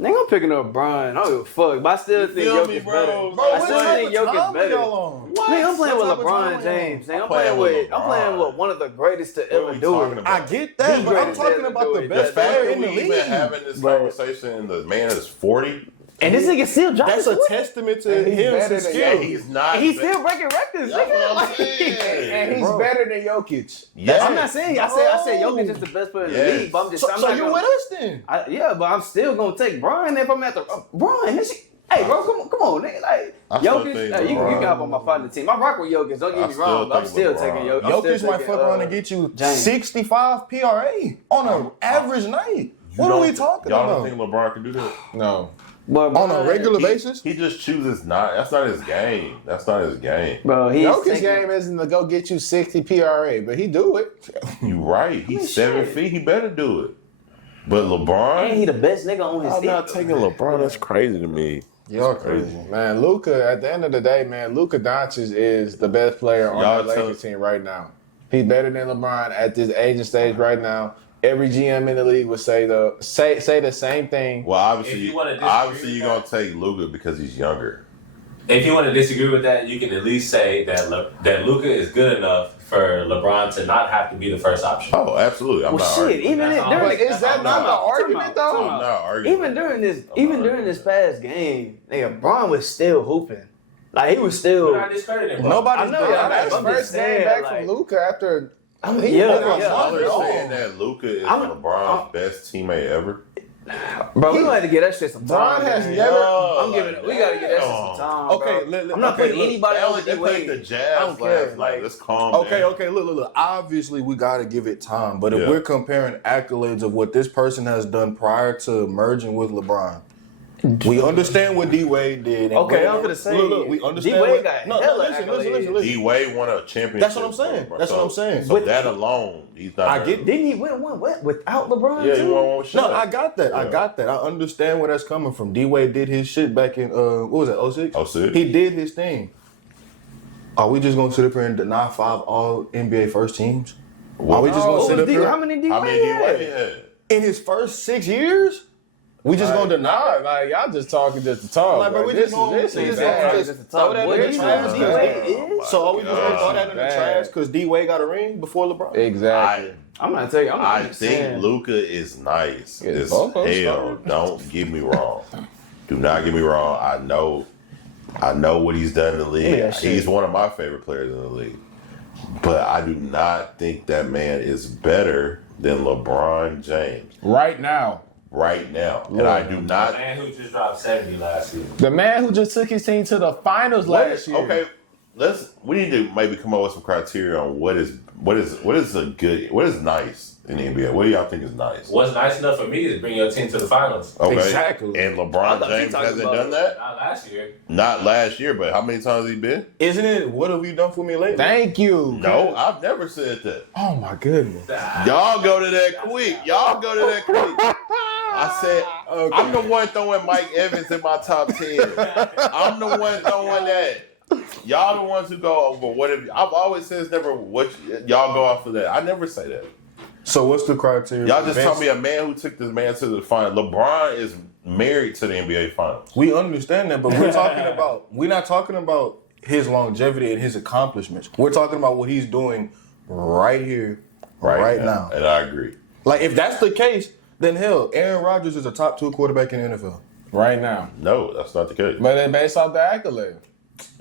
Nigga, I'm picking up Brian. I don't give a fuck, but I still think feel me, Jokic's bro? better. Bro, I what still type think of Jokic's time better. y'all on? Nigga, I'm playing with What type of LeBron time James. Nigga, I'm I'm playing playing with with I'm playing with one of the greatest to What ever are we do talking it. about? I get that, The but I'm greatest talking ever about do the it. The best fact player that in the we even league. having this But- conversation and the man is 40, And this nigga still dropping. That's a testament to And he's him better his than skill. he's not. He's still breaking records, That's what nigga. I'm Like, saying. And he's Bro. better than Jokic. Yes. I'm not saying. I said Jokic is the best player in the Yes. league, but I'm just. So, I'm so not you gonna- with us then? Yeah, but I'm still gonna take Brian if I'm at the Brian. This shit, hey, bro, come on, nigga. Like I still Jokic, think you LeBron. can hop on my partner team. I rock with Jokic. Don't I get me still wrong, but I'm think still LeBron. taking Jokic. I'm Jokic still might taking, fuck around and get you James. 65 PRA on an average night. What are we talking Y'all about? don't think LeBron can do that? No. But On a Brian- regular basis? He just chooses not. That's not his game. That's not his game. Bro, he's Jokic taking, game isn't to go get you 60 PRA, but he do it. You right. He's 7 shit. feet. He better do it. But and LeBron, he the best nigga on his I'm team. not taking LeBron. That's crazy to me. Y'all crazy. Man, Luka, at the end of the day, man, Luka Doncic is the best player on Y'all that tell- Lakers team right now. He's better than LeBron at this age and stage right now. Every GM in the league would say the same thing. Well, obviously, If you wanna disagree obviously with you're gonna take Luka because he's younger. If you want to disagree with that, you can at least say that that Luka is good enough for LeBron to not have to be the first option. Oh, absolutely. I'm Well, not shit. arguing. Even That's it, all. during, But is that not the argument, though? I'm not arguing. even during this, I'm even not during arguing this that. past game, nigga, Braun was still hooping. Like he was We're still. not discrediting bro. Nobody's I know, doing yeah, that. That's I'm first just game saying, back like- from Luka after. Yeah, was yeah. Y'all are dog. saying that Luka is I'm- LeBron's best teammate ever. Bro, we gonna have to get that shit some time. Bron has man. never. I'm giving it. We gotta get that shit some time. Okay, bro. I'm not putting anybody on They the played the way. I Jazz don't care, last night. like- Let's calm Okay, down. okay, look. Obviously, we got to give it time. But if Yeah. we're comparing accolades of what this person has done prior to merging with LeBron, we understand what D-Wade did. and Okay, what- I'm gonna say, Look, we understand D-Wade what... got No, hella listen. accolades. D Wade won a championship. That's what I'm saying. That's what I'm saying. So With- that alone, he's not. I get- Didn't he win one without LeBron? Yeah, too? you won one with No, Shaq. I got that. I Yeah. got that. I understand where that's coming from. D-Wade did his shit back in, what was that, 06? 06. He did his thing. Are we just going to sit up here and deny 5 all NBA first teams? Are we just going to What sit was up D- here? how many D How many Wade D had? Wade had? In his first 6 years? We just going to deny it? Like, y'all just talking just to talk. Like, bro, we this just gonna- is we just bad. gonna Just throw that what in do the you trash. know D D-Wade is? So are we just going to throw that in the Bad. trash because D-Wade got a ring before LeBron? Exactly. I'm not telling you. I'm I not think saying. Luka is nice Yeah, as both of us hell. Don't get me wrong. Do not get me wrong. I know what he's done in the league. Yeah, shit. He's one of my favorite players in the league. but I do not think that man is better than LeBron James Right now. right now. And I do The not. man who just dropped 70 last season. The man who just took his team to the finals last year. Okay, we need to maybe come up with some criteria on what is nice in the NBA. What do y'all think is nice? What's nice enough for me is bring your team to the finals. Okay. Exactly. And I LeBron thought you James talking hasn't about- done that? Not last year. Not last year, but how many times has he been? Isn't it? What have you done for me lately? Thank you. No, I've never said that. Oh my goodness. Y'all go to that quick. Y'all go to that quick. I said, I'm the one throwing Mike Evans in my top 10. I'm the one throwing that. Y'all the ones who go over what if I've always said it's never what y'all go off of that. I never say that. So what's the criteria? Y'all just tell me a man who took this man to the final. LeBron is married to the NBA finals. We understand that, but we're not talking about his longevity and his accomplishments. We're talking about what he's doing right here, right now. And I agree. Like if that's the case, then hell, Aaron Rodgers is a top 2 quarterback in the NFL. Right now. No, that's not the case. But it's based off the accolade.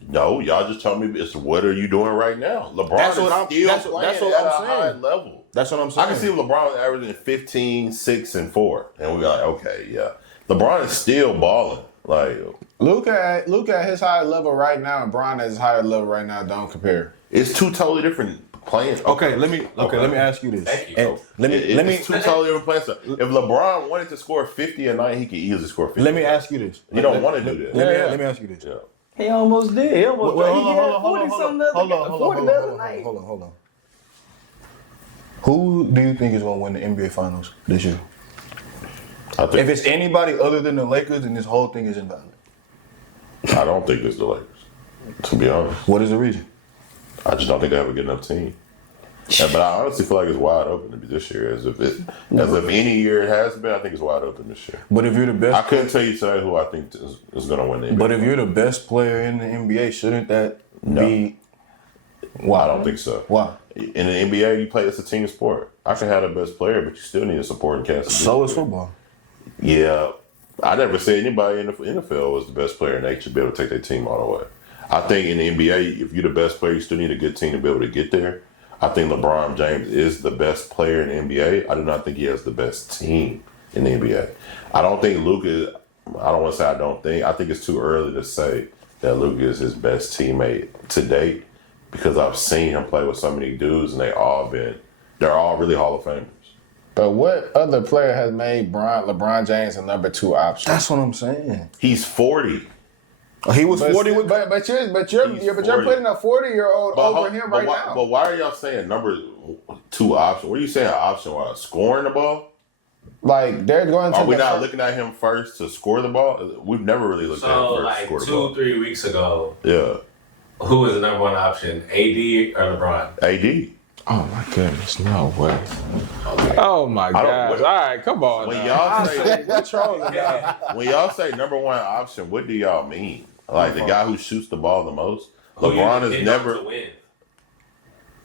No, y'all just tell me it's what are you doing right now? LeBron That's is what I'm- still that's playing what at I'm a high saying. level. That's what I'm I saying. can see LeBron averaging 15, 6, and 4. And we're like, okay, yeah. LeBron is still balling. Like, Luka at his higher level right now and Bron at his higher level right now don't compare. it's two totally different playing. Okay, let me ask you this. Thank you. And let me It's two totally different playing styles. If LeBron wanted to score 50 a night, he could easily score 50. let me ask you this. You don't want to do that. Let me ask you this. Yeah. He almost did. He almost Well, he had hold 40 something the other night. Hold on. Who do you think is going to win the NBA Finals this year? I If think it's anybody other than the Lakers, then this whole thing is invalid. I don't think it's the Lakers. To be honest, What is the reason? I just don't think they have a good enough team. Yeah, but I honestly feel like it's wide open to be this year. As if any year it has been, I think it's wide open this year. But if you're the I best, couldn't tell you today who I think is going to win the NBA. but if you're the best player in the NBA, shouldn't that No. be? I don't think so. Why? In the NBA, you play it's a team sport. I can have the best player, but you still need a supporting cast. So is football. Yeah, I never said anybody in the NFL was the best player and they should be able to take their team all the way. I think in the NBA, if you're the best player, you still need a good team to be able to get there. I think LeBron James is the best player in the NBA. I do not think he has the best team in the NBA. I don't think Luka, I don't want to say I don't think, I think it's too early to say that Luka is his best teammate to date because I've seen him play with so many dudes and they're all really Hall of Famers. But what other player has made LeBron James a number 2 option? That's what I'm saying. He's 40. He was 40 with. but you're putting a 40-year-old over him right now. But why are y'all saying number 2 option? What are you saying option wise? Scoring the ball? Like they're going to. Are we not looking at him first to score the ball? We've never really looked at him So, first to score like the ball. 2-3 weeks ago, Yeah, who was the number 1 option? AD or LeBron? AD. Oh my goodness, no way. Oh my gosh. All right, come on. When now. y'all say We're trolling now. when y'all say number 1 option, what do y'all mean? Like the guy who shoots the ball the most? Who you LeBron is depend on never. to win?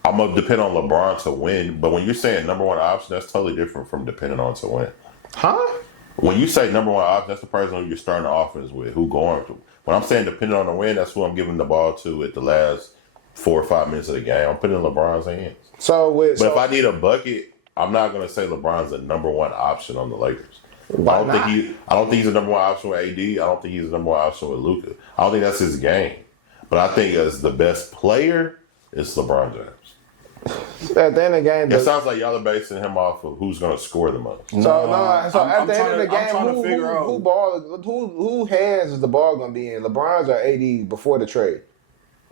I'm gonna depend on LeBron to win, but when you're saying number 1 option, that's totally different from depending on to win. Huh? When you say number 1 option, that's the person who you're starting the offense with, who going to. When I'm saying depending on the win, that's who I'm giving the ball to at the last 4 or 5 minutes of the game. I'm putting it in LeBron's hands. So But if I need a bucket, I'm not gonna say LeBron's the number 1 option on the Lakers. Why I don't not? think he's the number 1 option with AD. I don't think he's the number 1 option with Luka. I don't think that's his game. But I think as the best player, it's LeBron James. at the end of the game, It sounds like y'all are basing him off of who's gonna score the most. So at I'm the end of the trying game, to figure out who hands is the ball gonna be in? LeBron's or AD before the trade?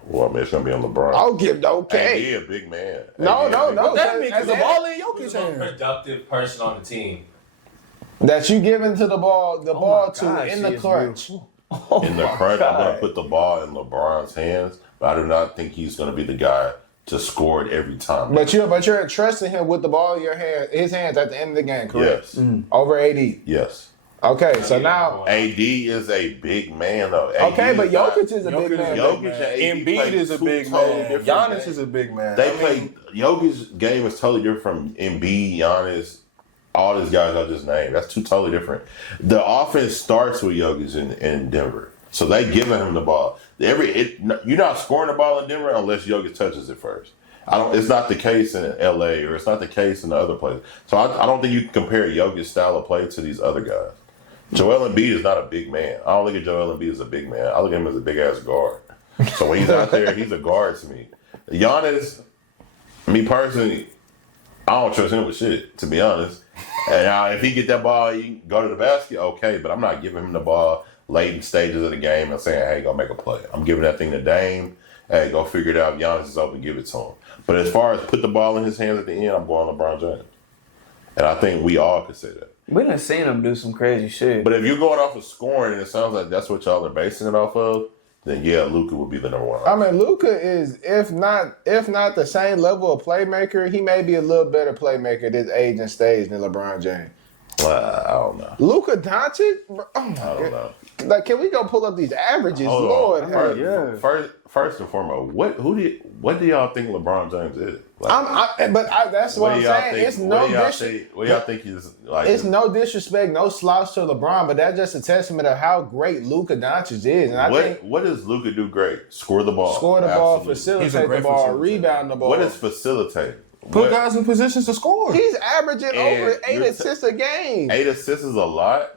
Well, I mean, it's gonna be on LeBron. I'll give okay. AD a big man. No. What that mean? Because the ball in Who's Jokic's the most hands. productive person on the team? That you giving to the ball to gosh, in the she is clutch. In the crunch, I'm gonna put the ball in LeBron's hands, but I do not think he's gonna be the guy to score it every time. But you're trusting him with the ball in his hands at the end of the game, correct? Yes. Over AD. Yes. Okay, so now AD is a big man, though. okay, but not- Jokic is a big man. Jokic and AD Embiid play is a two big totally man. different Giannis games. is a big man. They play. Jokic's game is totally different from Embiid, Giannis, all these guys I just named. That's two totally different. The offense starts with Jokic in Denver, so they giving him the ball. You're not scoring the ball in Denver unless Jokic touches it first. It's not the case in LA or it's not the case in the other places. So I don't think you can compare Jokic's style of play to these other guys. Joel Embiid is not a big man. I don't look at Joel Embiid as a big man. I look at him as a big ass guard. So when he's out there, he's a guard to me. Giannis, me personally, I don't trust him with shit, to be honest. And if he get that ball, he can go to the basket, okay. But I'm not giving him the ball late in stages of the game and saying, hey, go make a play. I'm giving that thing to Dame. Hey, go figure it out. If Giannis is open, give it to him. But as far as put the ball in his hands at the end, I'm going LeBron James. And I think we all could say that. We done seen him do some crazy shit. But if you're going off of scoring and it sounds like that's what y'all are basing it off of, then yeah, Luka would be the number one. I mean, Luka is, if not the same level of playmaker, he may be a little better playmaker at this age and stage than LeBron James. I don't know. Luka Doncic? Oh my I don't know. Like, can we go pull up these averages? Hold Lord, on. hey. First and foremost, what do y'all think LeBron James is? Like, that's what I'm saying. It's no disrespect. What do y'all think he's like? It's no disrespect, no slouch to LeBron, but that's just a testament of how great Luka Doncic is. And what does Luka do great? Score the ball. Facilitate He's a the great ball, facilitator. rebound the ball. What is facilitate? Put guys in positions to score. He's averaging And over 8 you're assists a game. 8 assists is a lot?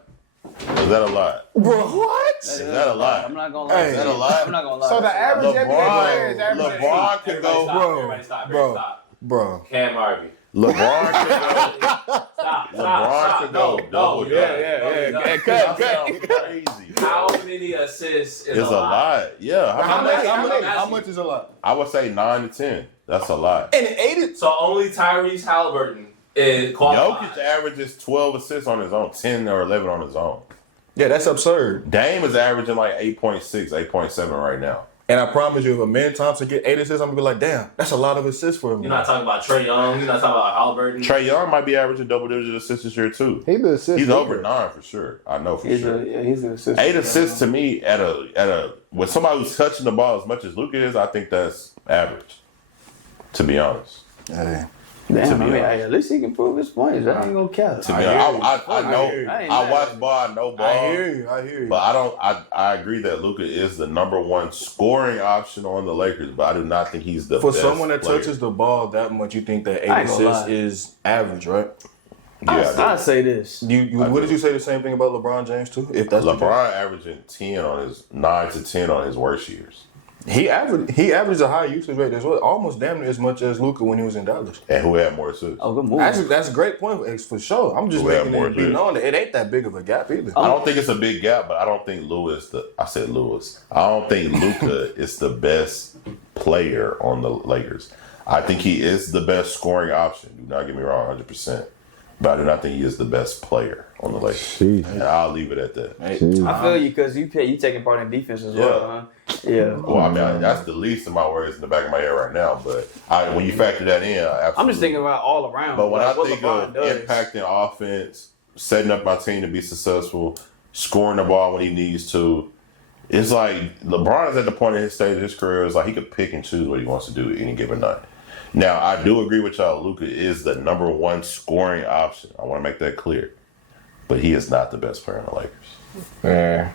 Is that a lot? Bro, what? Is that a lot? I'm not gonna lie. Is that a lot? I'm not gonna lie. So the average NBA player is averaging LeBron 8. could Everybody go. stop. Everybody stop. bro. Stop. Bro. Cam Harvey. LeBron could go. Stop. LeBron could go double. Yeah. That sounds crazy. How many assists is It's a lot. Yeah. How much is a lot? I would say 9 to 10. That's a lot. And 8 So only Tyrese Halliburton is qualified. Jokic averages 12 assists on his own, 10 or 11 on his own. Yeah, that's absurd. Dame is averaging like 8.6, 8.7 right now. And I promise you, if a man Thompson get 8 assists, I'm gonna be like, damn, that's a lot of assists for him. You're not talking about Trae Young. You're not talking about Halliburton. Trae Young might be averaging double-digit assists this year too. He's over 9 for sure. I know for sure. He's an assist. 8 assists to me at a with somebody who's touching the ball as much as Luka is, I think that's average. To be honest. Hey. Damn, be I mean, honest. at least he can prove his points. That ain't gonna count. To be I hear honest, you. I know. I hear you. I watch ball. I know ball. I hear you. But I don't. I agree that Luka is the number one scoring option on the Lakers, but I do not think he's the For best someone that player. touches the ball that much, you think that 8 I ain't gonna assists lie. is average, right? Yeah, I say this. What did you say the same thing about LeBron James too? If that's the case? LeBron averaging 10 on his 9 to 10 on his worst years, He averaged a high usage rate as well, almost damn near as much as Luka when he was in Dallas. and who had more assists? Oh, good move. Actually, that's a great point for sure. I'm just Who had making more it be assists? known that it ain't that big of a gap either. I don't think it's a big gap, but I don't think I don't think Luka is the best player on the Lakers. I think he is the best scoring option. Do not get me wrong, 100%. But I do not think he is the best player on the Lakers. And I'll leave it at that. I feel you because you taking part in defense as well, huh? Yeah. Well, I mean, that's the least of my worries in the back of my head right now. But when you factor that in, absolutely. I'm just thinking about all around. But when like, I what think LeBron of does. impacting offense, setting up my team to be successful, scoring the ball when he needs to, it's like LeBron is at the point in his stage of his career, it's like he could pick and choose what he wants to do any given night. Now, I do agree with y'all. Luka is the number one scoring option. I want to make that clear. But he is not the best player in the Lakers. Yeah.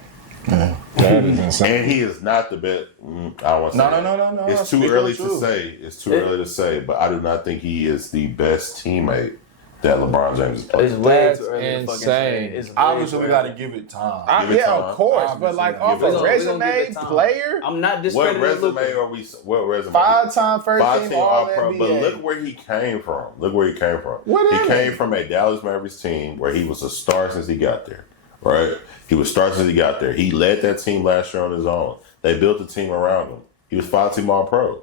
That is insane. And he is not the best. I don't want to say that. No. It's too Speak early the to truth. say. It's too early to say. But I do not think he is the best teammate that LeBron James has played. It's way That's too early to fucking insane. say. It's way Obviously, too we got to early. give it time. Give it Yeah, time. of course. But Obviously, like give off it a time. resume player, I'm not What discrediting resume Luka. are we? What resume? 5-time first team Five-team All-Pro. All-NBA. But look where he came from. What He is came it? from a Dallas Mavericks team where he was a star since he got there. Right? He was a star since he got there. He led that team last year on his own. They built a team around him. He was 5-team All-Pro.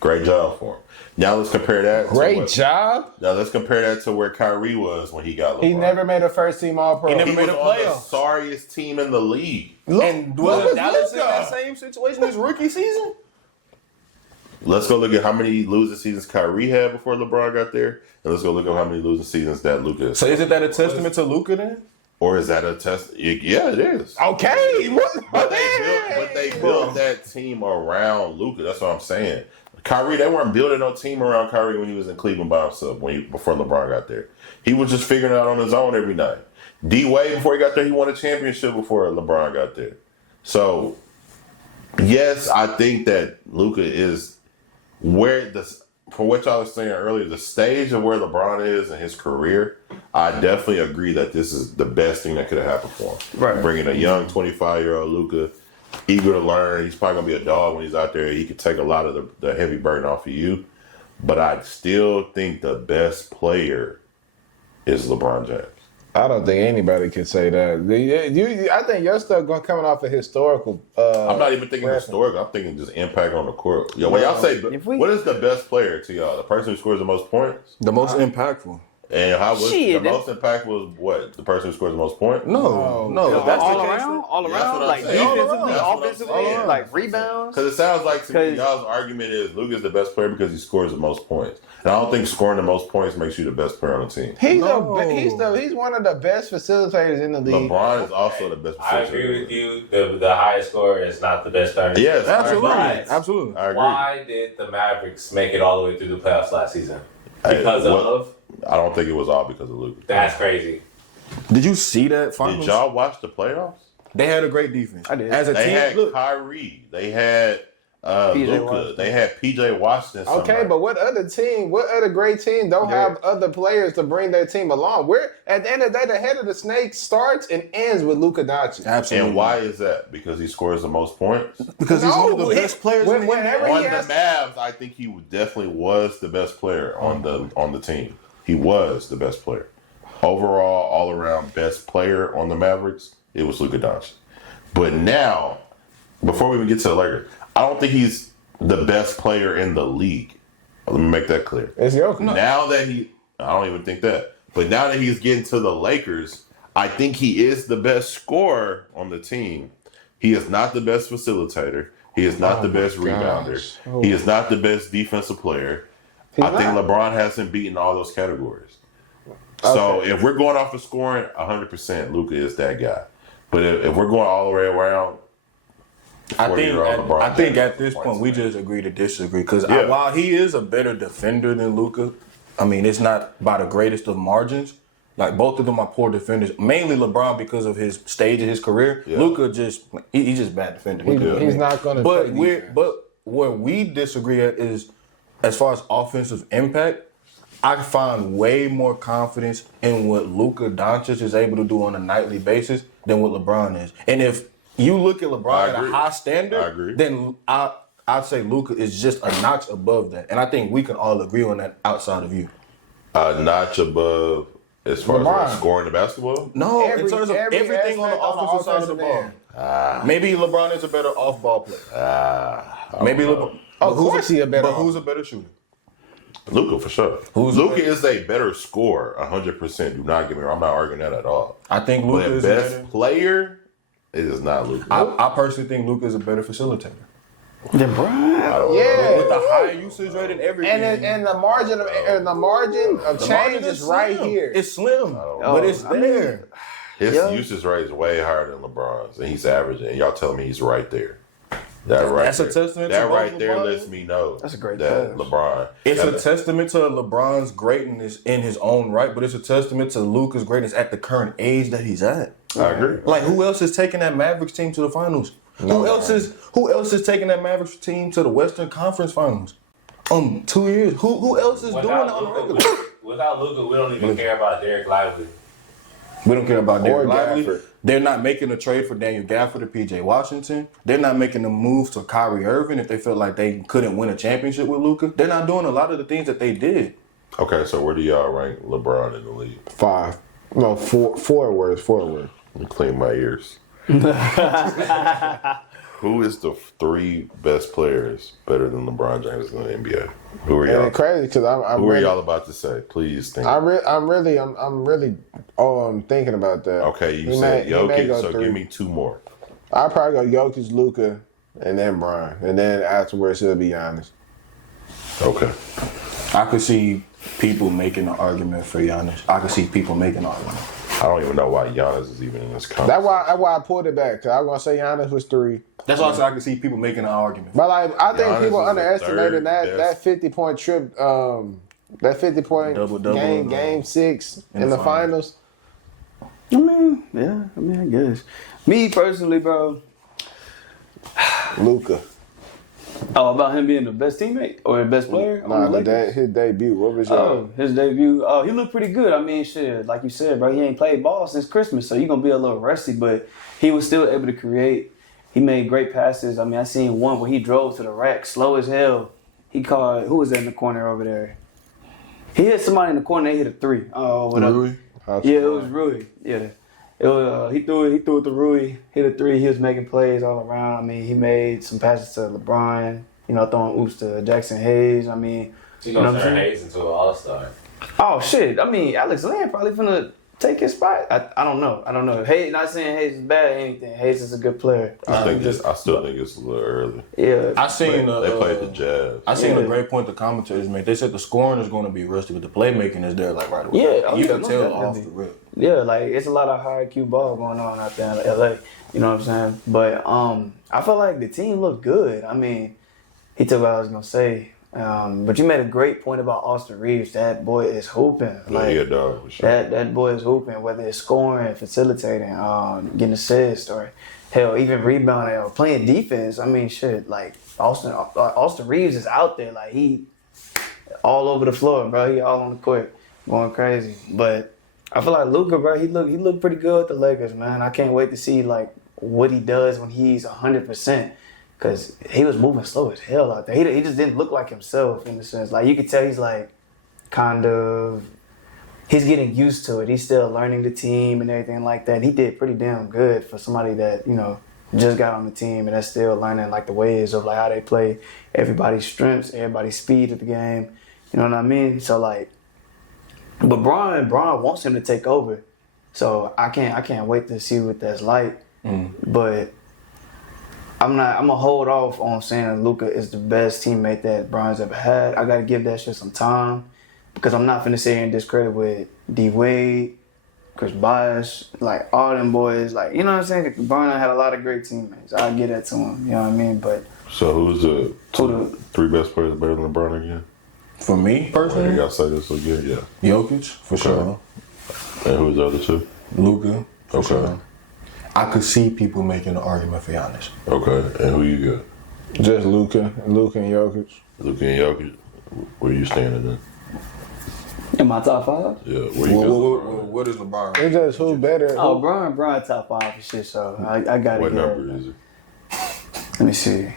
Great job for him. Now let's compare that. Great job. Now let's compare that to where Kyrie was when he got LeBron. He never made a first team All Pro. He never He made was a on the playoffs. sorriest team in the league. And What was was Dallas in Luka? that same situation his rookie season? Let's go look at how many losing seasons Kyrie had before LeBron got there, and let's go look at how many losing seasons that Luka has. So isn't that a testament to Luka then? Or is that a test? Yeah, it is. Okay. But they built that team around Luka. That's what I'm saying. Kyrie, they weren't building no team around Kyrie when he was in Cleveland by himself before LeBron got there. He was just figuring it out on his own every night. D Wade, before he got there, he won a championship before LeBron got there. So, yes, I think that Luka is where for what y'all was saying earlier, the stage of where LeBron is in his career, I definitely agree that this is the best thing that could have happened for him. Right. Bringing a young 25-year-old Luka, eager to learn. He's probably going to be a dog when he's out there. He could take a lot of the heavy burden off of you. But I still think the best player is LeBron James. I don't think anybody can say that. I think your stuff coming off of historical. I'm not even thinking historical. I'm thinking just impact on the court. Yo, when y'all say, what is the best player to y'all? The person who scores the most points? The most impactful. And how was the most impactful was what? The person who scores the most points? No. That's All all around, like saying. defensively, That's what I'm offensively, saying. like rebounds. Because it sounds like to me, y'all's argument is Luka's the best player because he scores the most points. And I don't think scoring the most points makes you the best player on the team. He's one of the best facilitators in the league. LeBron is also the best facilitator. I agree with you. The highest scorer is not the best player. Yes, Absolutely. I agree. Why did the Mavericks make it all the way through the playoffs last season? Hey, Because of? I don't think it was all because of Luka. That's crazy. Did you see that finals? Did y'all watch the playoffs? They had a great defense. I did. As a They team, had look, Kyrie. They had Luka. Washington. They had PJ Washington. Okay, but what other great team don't have other players to bring their team along? We're at the end of the day, the head of the snake starts and ends with Luka Doncic. absolutely. And why is that? Because he scores the most points? Because he's one of the best players in the whenever NBA. On he the has- Mavs, I think he definitely was the best player on the team. He was the best player. Overall, all around best player on the Mavericks, it was Luka Doncic. But now, before we even get to the Lakers, I don't think he's the best player in the league. Let me make that clear. It's Jokic. Now that I don't even think that. But now that he's getting to the Lakers, I think he is the best scorer on the team. He is not the best facilitator. He is not the best rebounder. He is not the best defensive player. I think LeBron hasn't beaten all those categories. So if we're going off of scoring, 100% Luka is that guy. But if we're going all the way around, I think at this James point we points, just agree to disagree because Yeah. while he is a better defender than Luka, I mean it's not by the greatest of margins. Like both of them are poor defenders. Mainly LeBron because of his stage of his career. Yeah. Luka he's just bad defender. He's not going to. But where we disagree at is as far as offensive impact. I find way more confidence in what Luka Doncic is able to do on a nightly basis than what LeBron is. And if you look at LeBron at a high standard, I agree. then I'd say Luka is just a notch above that. And I think we can all agree on that outside of you. a notch above as far LeBron. as scoring the basketball? No, Every- in terms of every everything on the aspect on the offensive side of the offensive ball. Maybe LeBron is a better off-ball player. Maybe LeBron. Of course he a better. But who's a better shooter? Luka for sure. Luka is a better scorer, 100%. Do not get me wrong. I'm not arguing that at all. I think Luka But is best better. player, it is not Luka. I personally think Luka is a better facilitator. Yeah. With the high usage rate and everything. And the margin of change margin is right slim. here. It's slim, but it's there. His usage rate is way higher than LeBron's, and he's averaging. And y'all telling me he's right there. That's a testament to That both right there LeBron. lets me know That's a great that pass. LeBron. It's a testament to LeBron's greatness in his own right, but it's a testament to Luka's greatness at the current age that he's at. I agree. Like, who else is taking that Mavericks team to the finals? Who else is taking that Mavericks team to the Western Conference Finals? 2 years. Who else is doing that on the regular? Without Luka, we don't even care about Derek Lively. We don't care about Derek Or Lively. Gafford. They're not making a trade for Daniel Gafford or PJ Washington. They're not making a move to Kyrie Irving if they felt like they couldn't win a championship with Luka. They're not doing a lot of the things that they did. Okay, so where do y'all rank LeBron in the league? 5. No, four words. Let me clean my ears. Who is the 3 best players better than LeBron James in the NBA? Who are And y'all? it's crazy because I'm Who are really, y'all about to say? Please think. I'm really thinking about that. Okay, you He said may go Jokic, so 3. give me 2 more. I'll probably go Jokic, Luka, and then Brian, and then afterwards it'll be Giannis. Okay. I could see people making an argument for Giannis. I could see people making an argument. I don't even know why Giannis is even in this conversation. That's why I pulled it back. Cause I was gonna say Giannis was 3. That's why I said I could see people making an argument. But like I think Giannis people is the underestimated third that best. 50-point trip, that 50-point Double-double, game 6 in the finals. I mean, I guess. Me personally, bro, Luka. Oh, about him being the best teammate or the best player on the Lakers? His debut. What was your? Oh, his debut. Oh, he looked pretty good. I mean, shit, like you said, bro, he ain't played ball since Christmas, so you're going to be a little rusty, but he was still able to create. He made great passes. I mean, I seen one where he drove to the rack, slow as hell. He caught, who was that in the corner over there? He hit somebody in the corner, they hit a three. Oh, whatever. Rui? Yeah, it was Rui. Yeah. It was, he threw it to Rui, hit a three. He was making plays all around. I mean, he made some passes to LeBron, throwing oops to Jackson Hayes. I mean, He's going to turn Hayes into an all-star. oh, shit. I mean, Alex Lamb probably finna take his spot. I don't know. Hayes, not saying Hayes is bad or anything. Hayes is a good player. I still think it's a little early. Yeah. I seen They played the Jazz. I seen a great point the commentators made. They said the scoring is going to be rusty, but the playmaking is there like right away. Yeah, You can most tell definitely. off the rip. Yeah, like it's a lot of high IQ ball going on out there in LA. You know what I'm saying? But I feel like the team looked good. I mean, he took what I was gonna say. But you made a great point about Austin Reeves. That boy is hooping. Yeah, he a dog for sure. That boy is hooping, whether it's scoring, facilitating, getting assists, or hell, even rebounding or playing defense. I mean, shit, like Austin Reeves is out there. Like he all over the floor, bro. He all on the court, going crazy. But I feel like Luka, bro, he looked pretty good with the Lakers, man. I can't wait to see like what he does when he's 100%. Cause he was moving slow as hell out there. He just didn't look like himself in the sense. Like you could tell he's like he's getting used to it. He's still learning the team and everything like that. He did pretty damn good for somebody that, just got on the team and that's still learning like the ways of like how they play, everybody's strengths, everybody's speed of the game. You know what I mean? So like, but Bron wants him to take over. So I can't wait to see what that's like. But I'm gonna hold off on saying Luka is the best teammate that Bron's ever had. I gotta give that shit some time because I'm not finna sit here and discredit with D Wade, Chris Bosh, like all them boys. Like, you know what I'm saying? Bron had a lot of great teammates. I'll give that to him. You know what I mean? But So who's the three best players better than LeBron again? For me, personally, You gotta say this again, yeah. Jokic, for sure. And who's the other two? Luka, for Okay. sure. I could see people making an argument for Giannis. Okay, and who you got? Just Luka and Jokic. Luka and Jokic. Where you standing then? in my top five. Yeah, where you got? What is LeBron? It's just who better. Oh, Brian top five for shit. So I got What it. number is it? Let me see.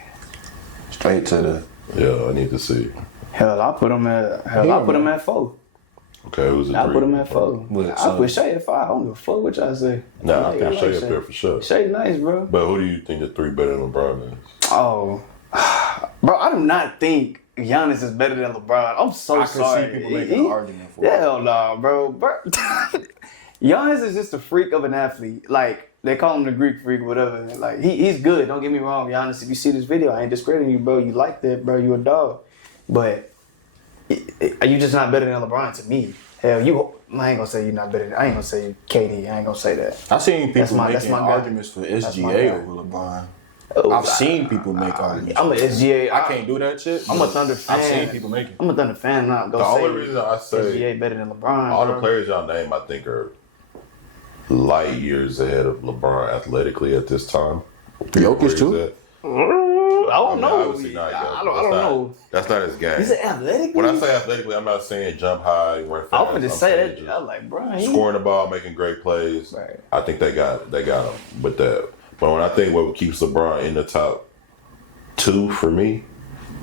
Straight to the. Yeah, I need to see. Hell, I put him at 4. Okay, who's the I three? put him at 4. What, I so- put Shay at 5. I don't give a fuck what y'all say. Nah, I Yeah, think like Shea up there for sure. Shay nice, bro. But who do you think the three better than LeBron is? Oh, bro, I do not think Giannis is better than LeBron. I'm so I could sorry. see people making an argument for it. Hell no, bro. Giannis is just a freak of an athlete. Like, they call him the Greek freak, whatever. Like, he's good. Don't get me wrong, Giannis. If you see this video, I ain't discrediting you, bro. You like that, bro. You a dog. But you just not better than LeBron to me. Hell, I ain't gonna say you're not better. I ain't gonna say KD. I ain't gonna say that. I've seen people That's making my guy. arguments for my SGA guy. over LeBron. Oh, I've seen people make arguments. I'm a SGA. I can't do that shit. I'm a Thunder fan. I've seen people make it. I'm a Thunder fan. Not The gonna say only reason I say SGA better than LeBron. all the bro. players y'all name, I think, are light years ahead of LeBron athletically at this time. Jokic, Where he's too? at. I don't know. Obviously not, I Jokic. don't know. That's not his game. He's an athletic. When I say athletically, I'm not saying jump high, run fast. I was gonna say saying that. just I was like, Brian. scoring the ball, making great plays. Right. I think they got him with that. But when I think what keeps LeBron in the top 2 for me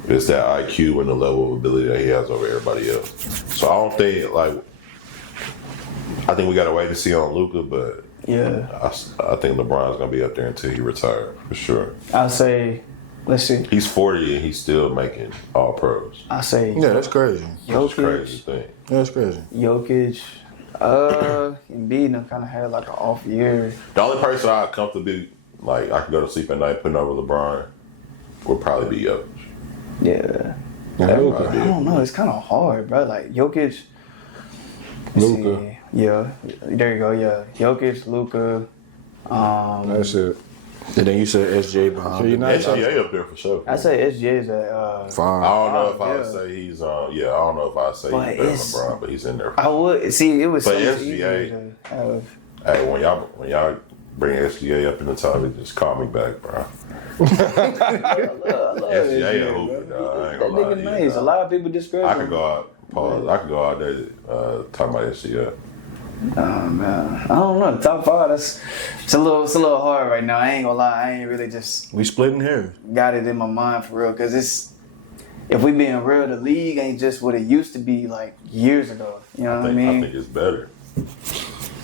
is that IQ and the level of ability that he has over everybody else. So I don't think I think we got to wait to see on Luka, but Yeah. I think LeBron's gonna be up there until he retires for sure. I'll say. Let's see. He's 40 and he's still making all pros. I'll say. Yeah, that's crazy. That's crazy Jokic. thing. That's crazy. Jokic. Embiid kind of had like an off year. The only person I comfortably I could go to sleep at night putting over LeBron would probably be Jokic. Yeah. Luka. I don't know. It's kind of hard, bro. Like Jokic. let's Luka. see. Yeah. There you go. Yeah. Jokic, Luka. That's it. And then you said SJ behind. So you're not SGA up there for sure. I say SGA is at. Fine. I don't know if I yeah. would say he's I don't know if I'd say But he's better than it's- LeBron, but he's in there. I would see. It was But so much SGA easier to have. Hey, when y'all bring SGA up in the top, just call me back, bro. I love SGA a hooper, dog. I ain't That gonna lie nigga to you, nice. A dog. lot of people discourage I him. could go out, pause. I could go out there talking about SGA. Oh man, I don't know. Top 5. It's a little hard right now. I ain't gonna lie. I ain't really just We splitting hairs. got it in my mind for real. Cause if we being real, the league ain't just what it used to be like years ago. You know what I I mean? think it's better.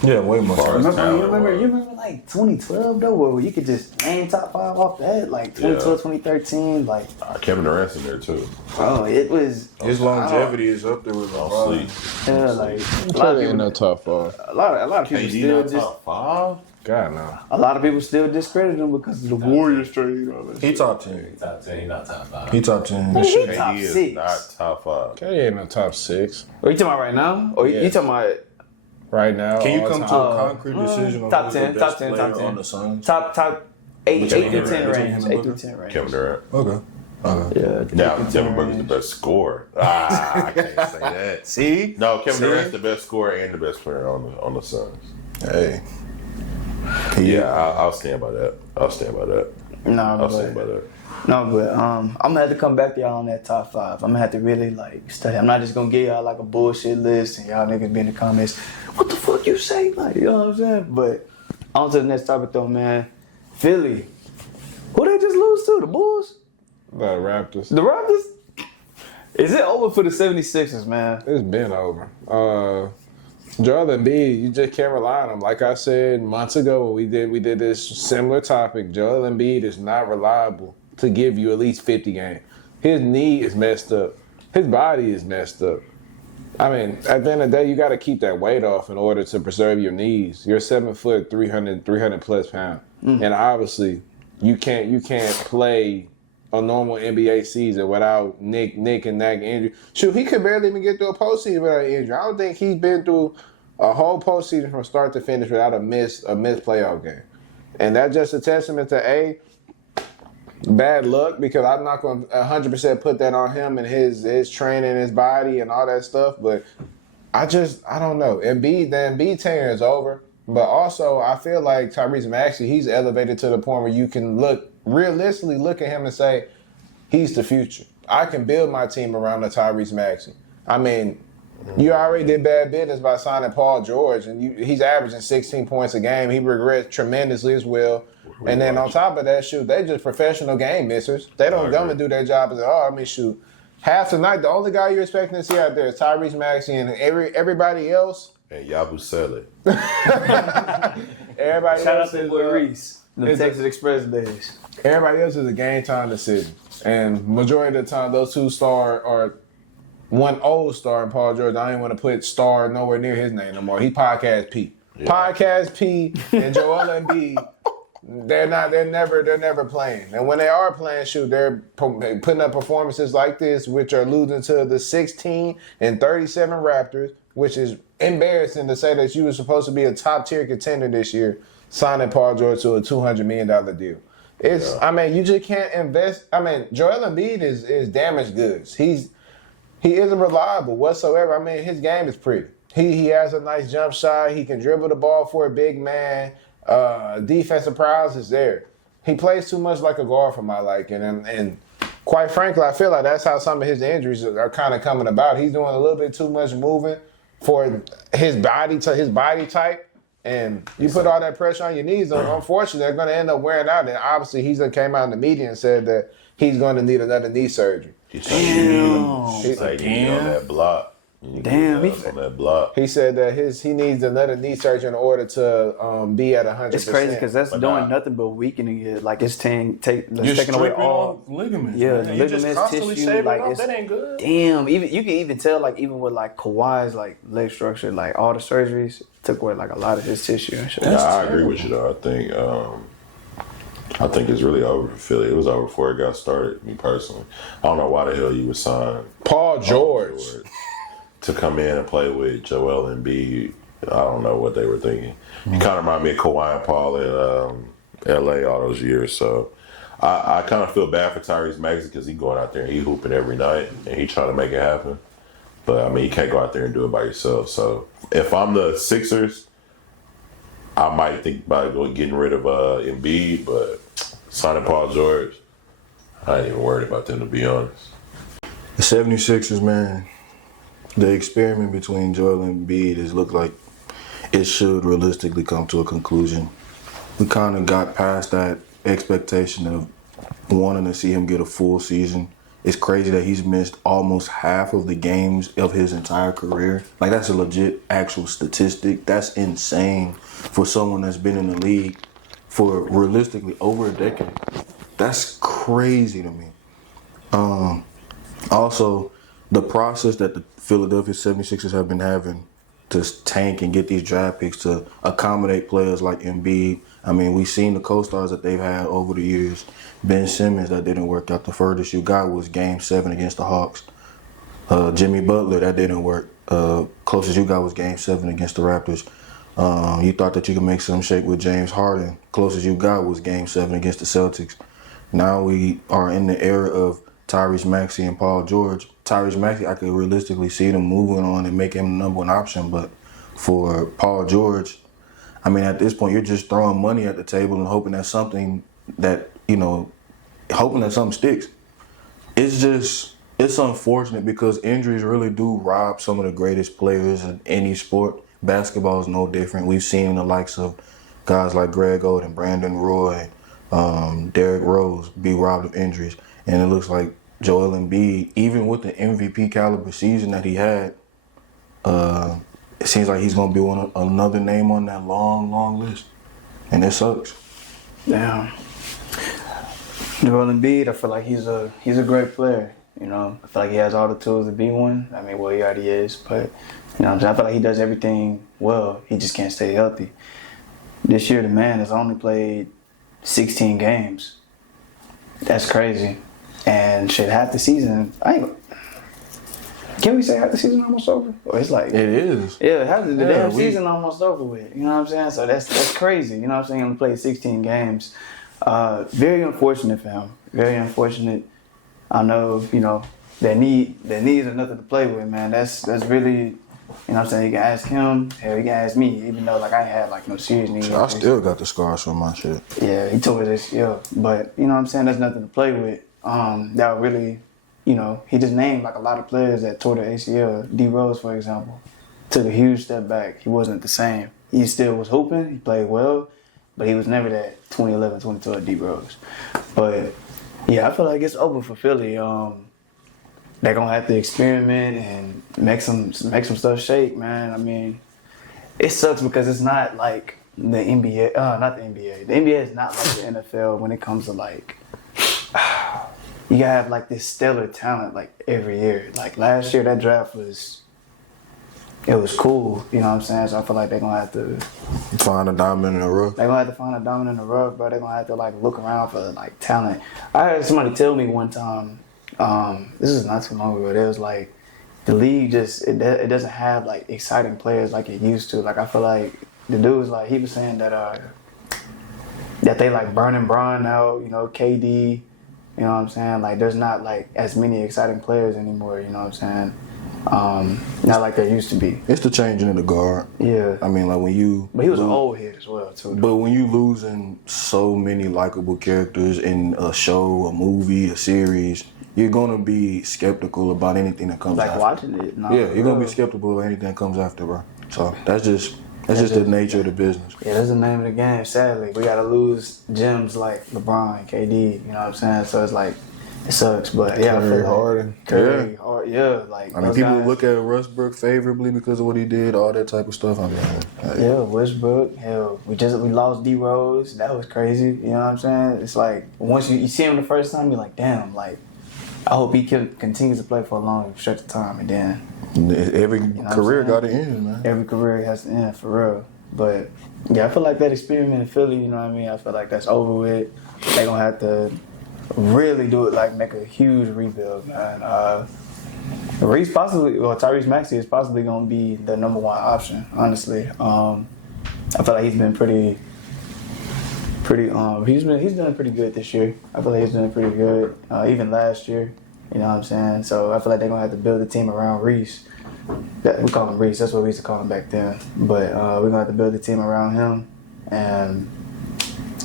Yeah, way more. Far as You talent remember like 2012 though, where you could just name top 5 off that, like 2012, 2013, like Kevin Durant's in there too. bro, it was His longevity is up there with LeBron. yeah, like a lot Try of to ain't no people, top 5. a lot of people KD still not just top 5? God no. a lot of people still discredit him because of the Warriors trade. All that He shit. top 10. Top 10, he not top 5. He top 10. He Shit. top KD is 6. not top 5. K ain't no top 6 Are you talking about right now? Or you Yes. talking about right now. Can you all come to time. a concrete decision on top who's 10, the top best 10, player top 10. on the Suns? top 8 Between through him 10 and range? 8 through Luka? 10 range. Kevin Durant. Okay. Yeah. Now, 8 through 10 Devin Booker's the range. best scorer. I can't say that. See? No, Kevin See? Durant's the best scorer and the best player on the Suns. Hey. Yeah, I'll stand by that. I'll stand by that. No, I'll stand by but that. I'm gonna have to come back to y'all on that top 5. I'm gonna have to really like study. I'm not just gonna give y'all like a bullshit list and y'all niggas be in the comments. What the fuck you say? Like, you know what I'm saying? But on to the next topic though, man. Philly. Who they just lose to? The Bulls? The Raptors. The Raptors? Is it over for the 76ers, man? It's been over. Joel Embiid, you just can't rely on him. Like I said months ago when we did this similar topic, Joel Embiid is not reliable to give you at least 50 games. His knee is messed up. His body is messed up. I mean, at the end of the day, you got to keep that weight off in order to preserve your knees. You're 7 foot, 300 plus pounds. And obviously, you can't play a normal NBA season without nick and nack injury. Shoot, he could barely even get through a postseason without an injury. I don't think he's been through a whole postseason from start to finish without a missed playoff game. And that's just a testament to bad luck, because I'm not going to 100% put that on him and his training, his body, and all that stuff. But I don't know. The Embiid tenure is over. But also, I feel like Tyrese Maxey, he's elevated to the point where you can realistically look at him and say, he's the future. I can build my team around the Tyrese Maxey. I mean, you already did bad business by signing Paul George, and he's averaging 16 points a game. He regrets tremendously as well. And then on top of that, shoot, they just professional game missers. They don't come and do their job as shoot. Half the night, the only guy you're expecting to see out there is Tyrese Maxey, and everybody else. And Yabu Sele. Everybody Shout out else to is boy Reese. The Texas Express days. Everybody else is a game time decision. And majority of the time, those two star or one old star in Paul George, I don't even want to put star nowhere near his name no more. He Podcast P. Yeah. Podcast P and Joel Embiid, they're never playing. And when they are playing, shoot, they're putting up performances like this, which are losing to the 16 and 37 Raptors, which is embarrassing to say that you were supposed to be a top tier contender this year, signing Paul George to a $200 million deal. You just can't invest. Joel Embiid is damaged goods. He isn't reliable whatsoever. His game is pretty. He has a nice jump shot. He can dribble the ball for a big man. Defensive prowess is there. He plays too much like a guard for my liking. And quite frankly, I feel like that's how some of his injuries are kind of coming about. He's doing a little bit too much moving for his body type. And you put all that pressure on your knees, unfortunately, they're going to end up wearing out. And obviously, he's came out in the media and said that he's going to need another knee surgery. He's like, you need on that block. Damn, on that block. He said that he needs another knee surgery in order to be at 100%. It's crazy because that's doing nothing but weakening it. Like it's taking away all ligaments. Yeah, man. the You just ligaments, constantly tissue, shaving like off. it's That ain't good. damn. Even you can even tell even with Kawhi's leg structure, all the surgeries took away a lot of his tissue and shit. Yeah, I agree with you though. I think it's really over for Philly. It was over before it got started. Me personally, I don't know why the hell you would sign Paul George to come in and play with Joel Embiid. I don't know what they were thinking. He kind of reminded me of Kawhi and Paul in LA all those years. So I kind of feel bad for Tyrese Maxey because he going out there and he hooping every night and he trying to make it happen. But you can't go out there and do it by yourself. So if I'm the Sixers, I might think about getting rid of Embiid, but signing Paul George, I ain't even worried about them, to be honest. The 76ers, man, the experiment between Joel and Embiid has looked like it should realistically come to a conclusion. We kind of got past that expectation of wanting to see him get a full season. It's crazy that he's missed almost half of the games of his entire career. Like, that's a legit actual statistic. That's insane for someone that's been in the league for realistically over a decade. That's crazy to me. Also, the process that the Philadelphia 76ers have been having to tank and get these draft picks to accommodate players like Embiid. I mean, we've seen the co-stars that they've had over the years. Ben Simmons, that didn't work out. The furthest you got was Game 7 against the Hawks. Jimmy Butler, that didn't work. Closest you got was Game 7 against the Raptors. You thought that you could make some shake with James Harden. Closest you got was Game 7 against the Celtics. Now we are in the era of Tyrese Maxey and Paul George. Tyrese Maxey, I could realistically see them moving on and making him the number one option. But for Paul George, I mean, at this point, you're just throwing money at the table and hoping that something sticks. It's unfortunate because injuries really do rob some of the greatest players in any sport. Basketball is no different. We've seen the likes of guys like Greg Oden, Brandon Roy, Derrick Rose be robbed of injuries. And it looks like Joel Embiid, even with the MVP caliber season that he had, it seems like he's going to be another name on that long, long list. And it sucks. Damn. Joel Embiid, I feel like he's a great player. You know, I feel like he has all the tools to be one. I mean, well, he already is, but you know, I feel like he does everything well. He just can't stay healthy. This year, the man has only played 16 games. That's crazy. And shit, half the season, can we say half the season almost over? Or it's like, It is. yeah, half the damn season almost over with. You know what I'm saying? So that's crazy. You know what I'm saying? He only played 16 games. Very unfortunate for him. Very unfortunate. I know, you know, their knees are nothing to play with, man. That's really, you know what I'm saying? You can ask him, hell, you can ask me, even though like I ain't had like no serious knee I still got the scars from my shit. Yeah, he tore this, yeah. But you know what I'm saying? That's nothing to play with. That really, you know, he just named like a lot of players that tore the ACL. D Rose, for example, took a huge step back. He wasn't the same. He still was hooping. He played well, but he was never that 2011, 2012 D Rose. But yeah, I feel like it's over for Philly. They're gonna have to experiment and make some stuff shake, man. I mean, it sucks because it's not like the NBA. Not the NBA. The NBA is not like the NFL when it comes to like. You gotta have like this stellar talent like every year. Like last year, that draft was cool. You know what I'm saying? So I feel like they're gonna have to Find a diamond in the rough. They're gonna have to find a diamond in the rough, bro. They're gonna have to like look around for like talent. I heard somebody tell me one time. This is not too long ago. It was like the league just it doesn't have like exciting players like it used to. Like I feel like the dude was like he was saying that they like burning Bron out. You know, KD. You know what I'm saying? Like, there's not, like, as many exciting players anymore, you know what I'm saying? Not like there used to be. It's the changing of the guard. Yeah. I mean, like, when you... But he was an old head as well, too. But when you losing so many likable characters in a show, a movie, a series, you're going to be skeptical about anything that comes after. Like, watching it. No, yeah, you're going to be skeptical about anything that comes after, bro. So, that's just the nature of the business. Yeah, that's the name of the game, sadly. We got to lose gems like LeBron, KD, you know what I'm saying? So it's like, it sucks, but yeah. Curry, Harden. Curry, Harden, yeah. Like, I mean, people look at Westbrook favorably because of what he did, all that type of stuff. I mean, yeah, Westbrook, hell, we lost D Rose. That was crazy, you know what I'm saying? It's like, once you see him the first time, you're like, damn, like, I hope he continues to play for a long stretch of time, and then every career got to end, man. Every career has to end, for real. But yeah, I feel like that experiment in Philly, you know what I mean? I feel like that's over with. They're gonna have to really do it, like make a huge rebuild, man. Tyrese Maxey is possibly gonna be the number one option, honestly. I feel like he's been pretty. He's done pretty good this year. I feel like he's doing pretty good, even last year. You know what I'm saying? So I feel like they're gonna have to build a team around Reese. We call him Reese. That's what we used to call him back then. But we're gonna have to build a team around him and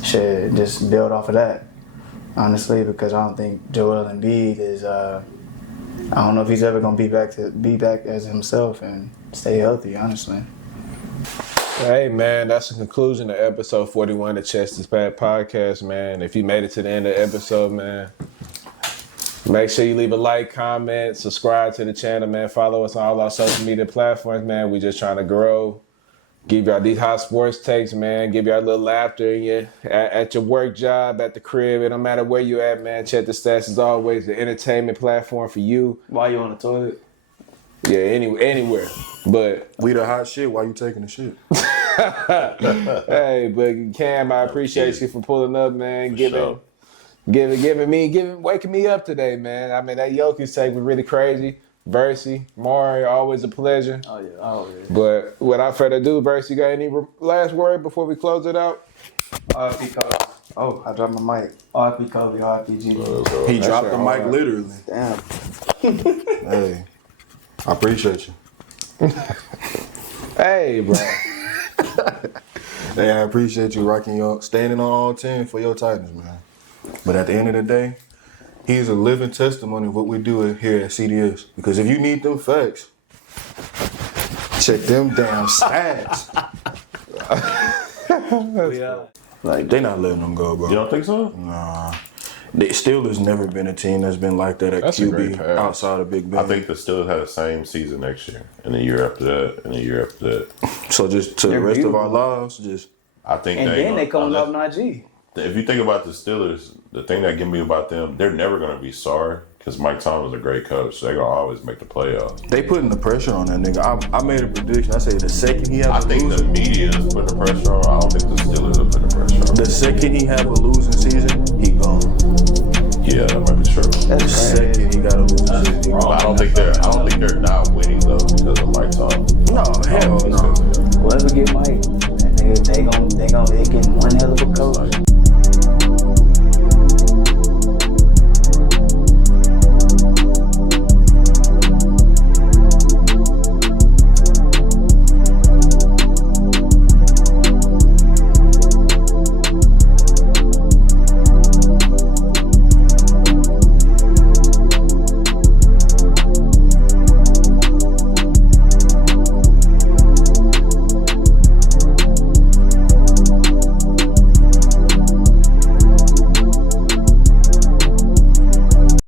should just build off of that. Honestly, because I don't think Joel Embiid is. I don't know if he's ever gonna be back as himself and stay healthy. Honestly. Hey, man, that's the conclusion of episode 41 of Chest is Pat podcast, man. If you made it to the end of the episode, man, make sure you leave a like, comment, subscribe to the channel, man. Follow us on all our social media platforms, man. We just trying to grow. Give y'all these hot sports takes, man. Give y'all a little laughter at your work job, at the crib. It don't matter where you at, man. Check the Stats is always the entertainment platform for you. While you on the toilet? Yeah, anywhere. But We the hot shit while you taking the shit. hey, but Cam, I appreciate you for pulling up, man. Waking me up today, man. I mean, that Jokic take was really crazy. Versea, Omari, always a pleasure. Oh yeah, always. But without further ado, Versea, you got any last word before we close it out? RIP Kobe. Oh, I dropped my mic. RIP Kobe, RIP G. He dropped the mic literally. Damn. Hey, I appreciate you. Hey, bro. Hey, I appreciate you standing on all 10 for your Titans, man. But at the end of the day, he's a living testimony of what we do here at CDS. Because if you need them facts, check them damn stats. Like, they not letting them go, bro. You don't think so? Nah. The Steelers never been a team that's been like that at That's a great QB pass. outside of Big Ben. I think the Steelers had the same season next year, and the year after that, and the year after that. So just to the rest of our lives, just I think And then they coming unless- up Najee. If you think about the Steelers, the thing that get me about them, they're never going to be sorry because Mike Tomlin's a great coach. So they're going to always make the playoffs. they putting the pressure on that nigga. I made a prediction. I say the second he I have a think the losing, media is putting the pressure on. I don't think the Steelers are putting the pressure on. the second he have a losing season, he gone. Yeah, that might be true. The second he got a losing season, he But gone. I don't think they're not winning though because of Mike Tomlin. No, hell no. Whoever get Mike, they can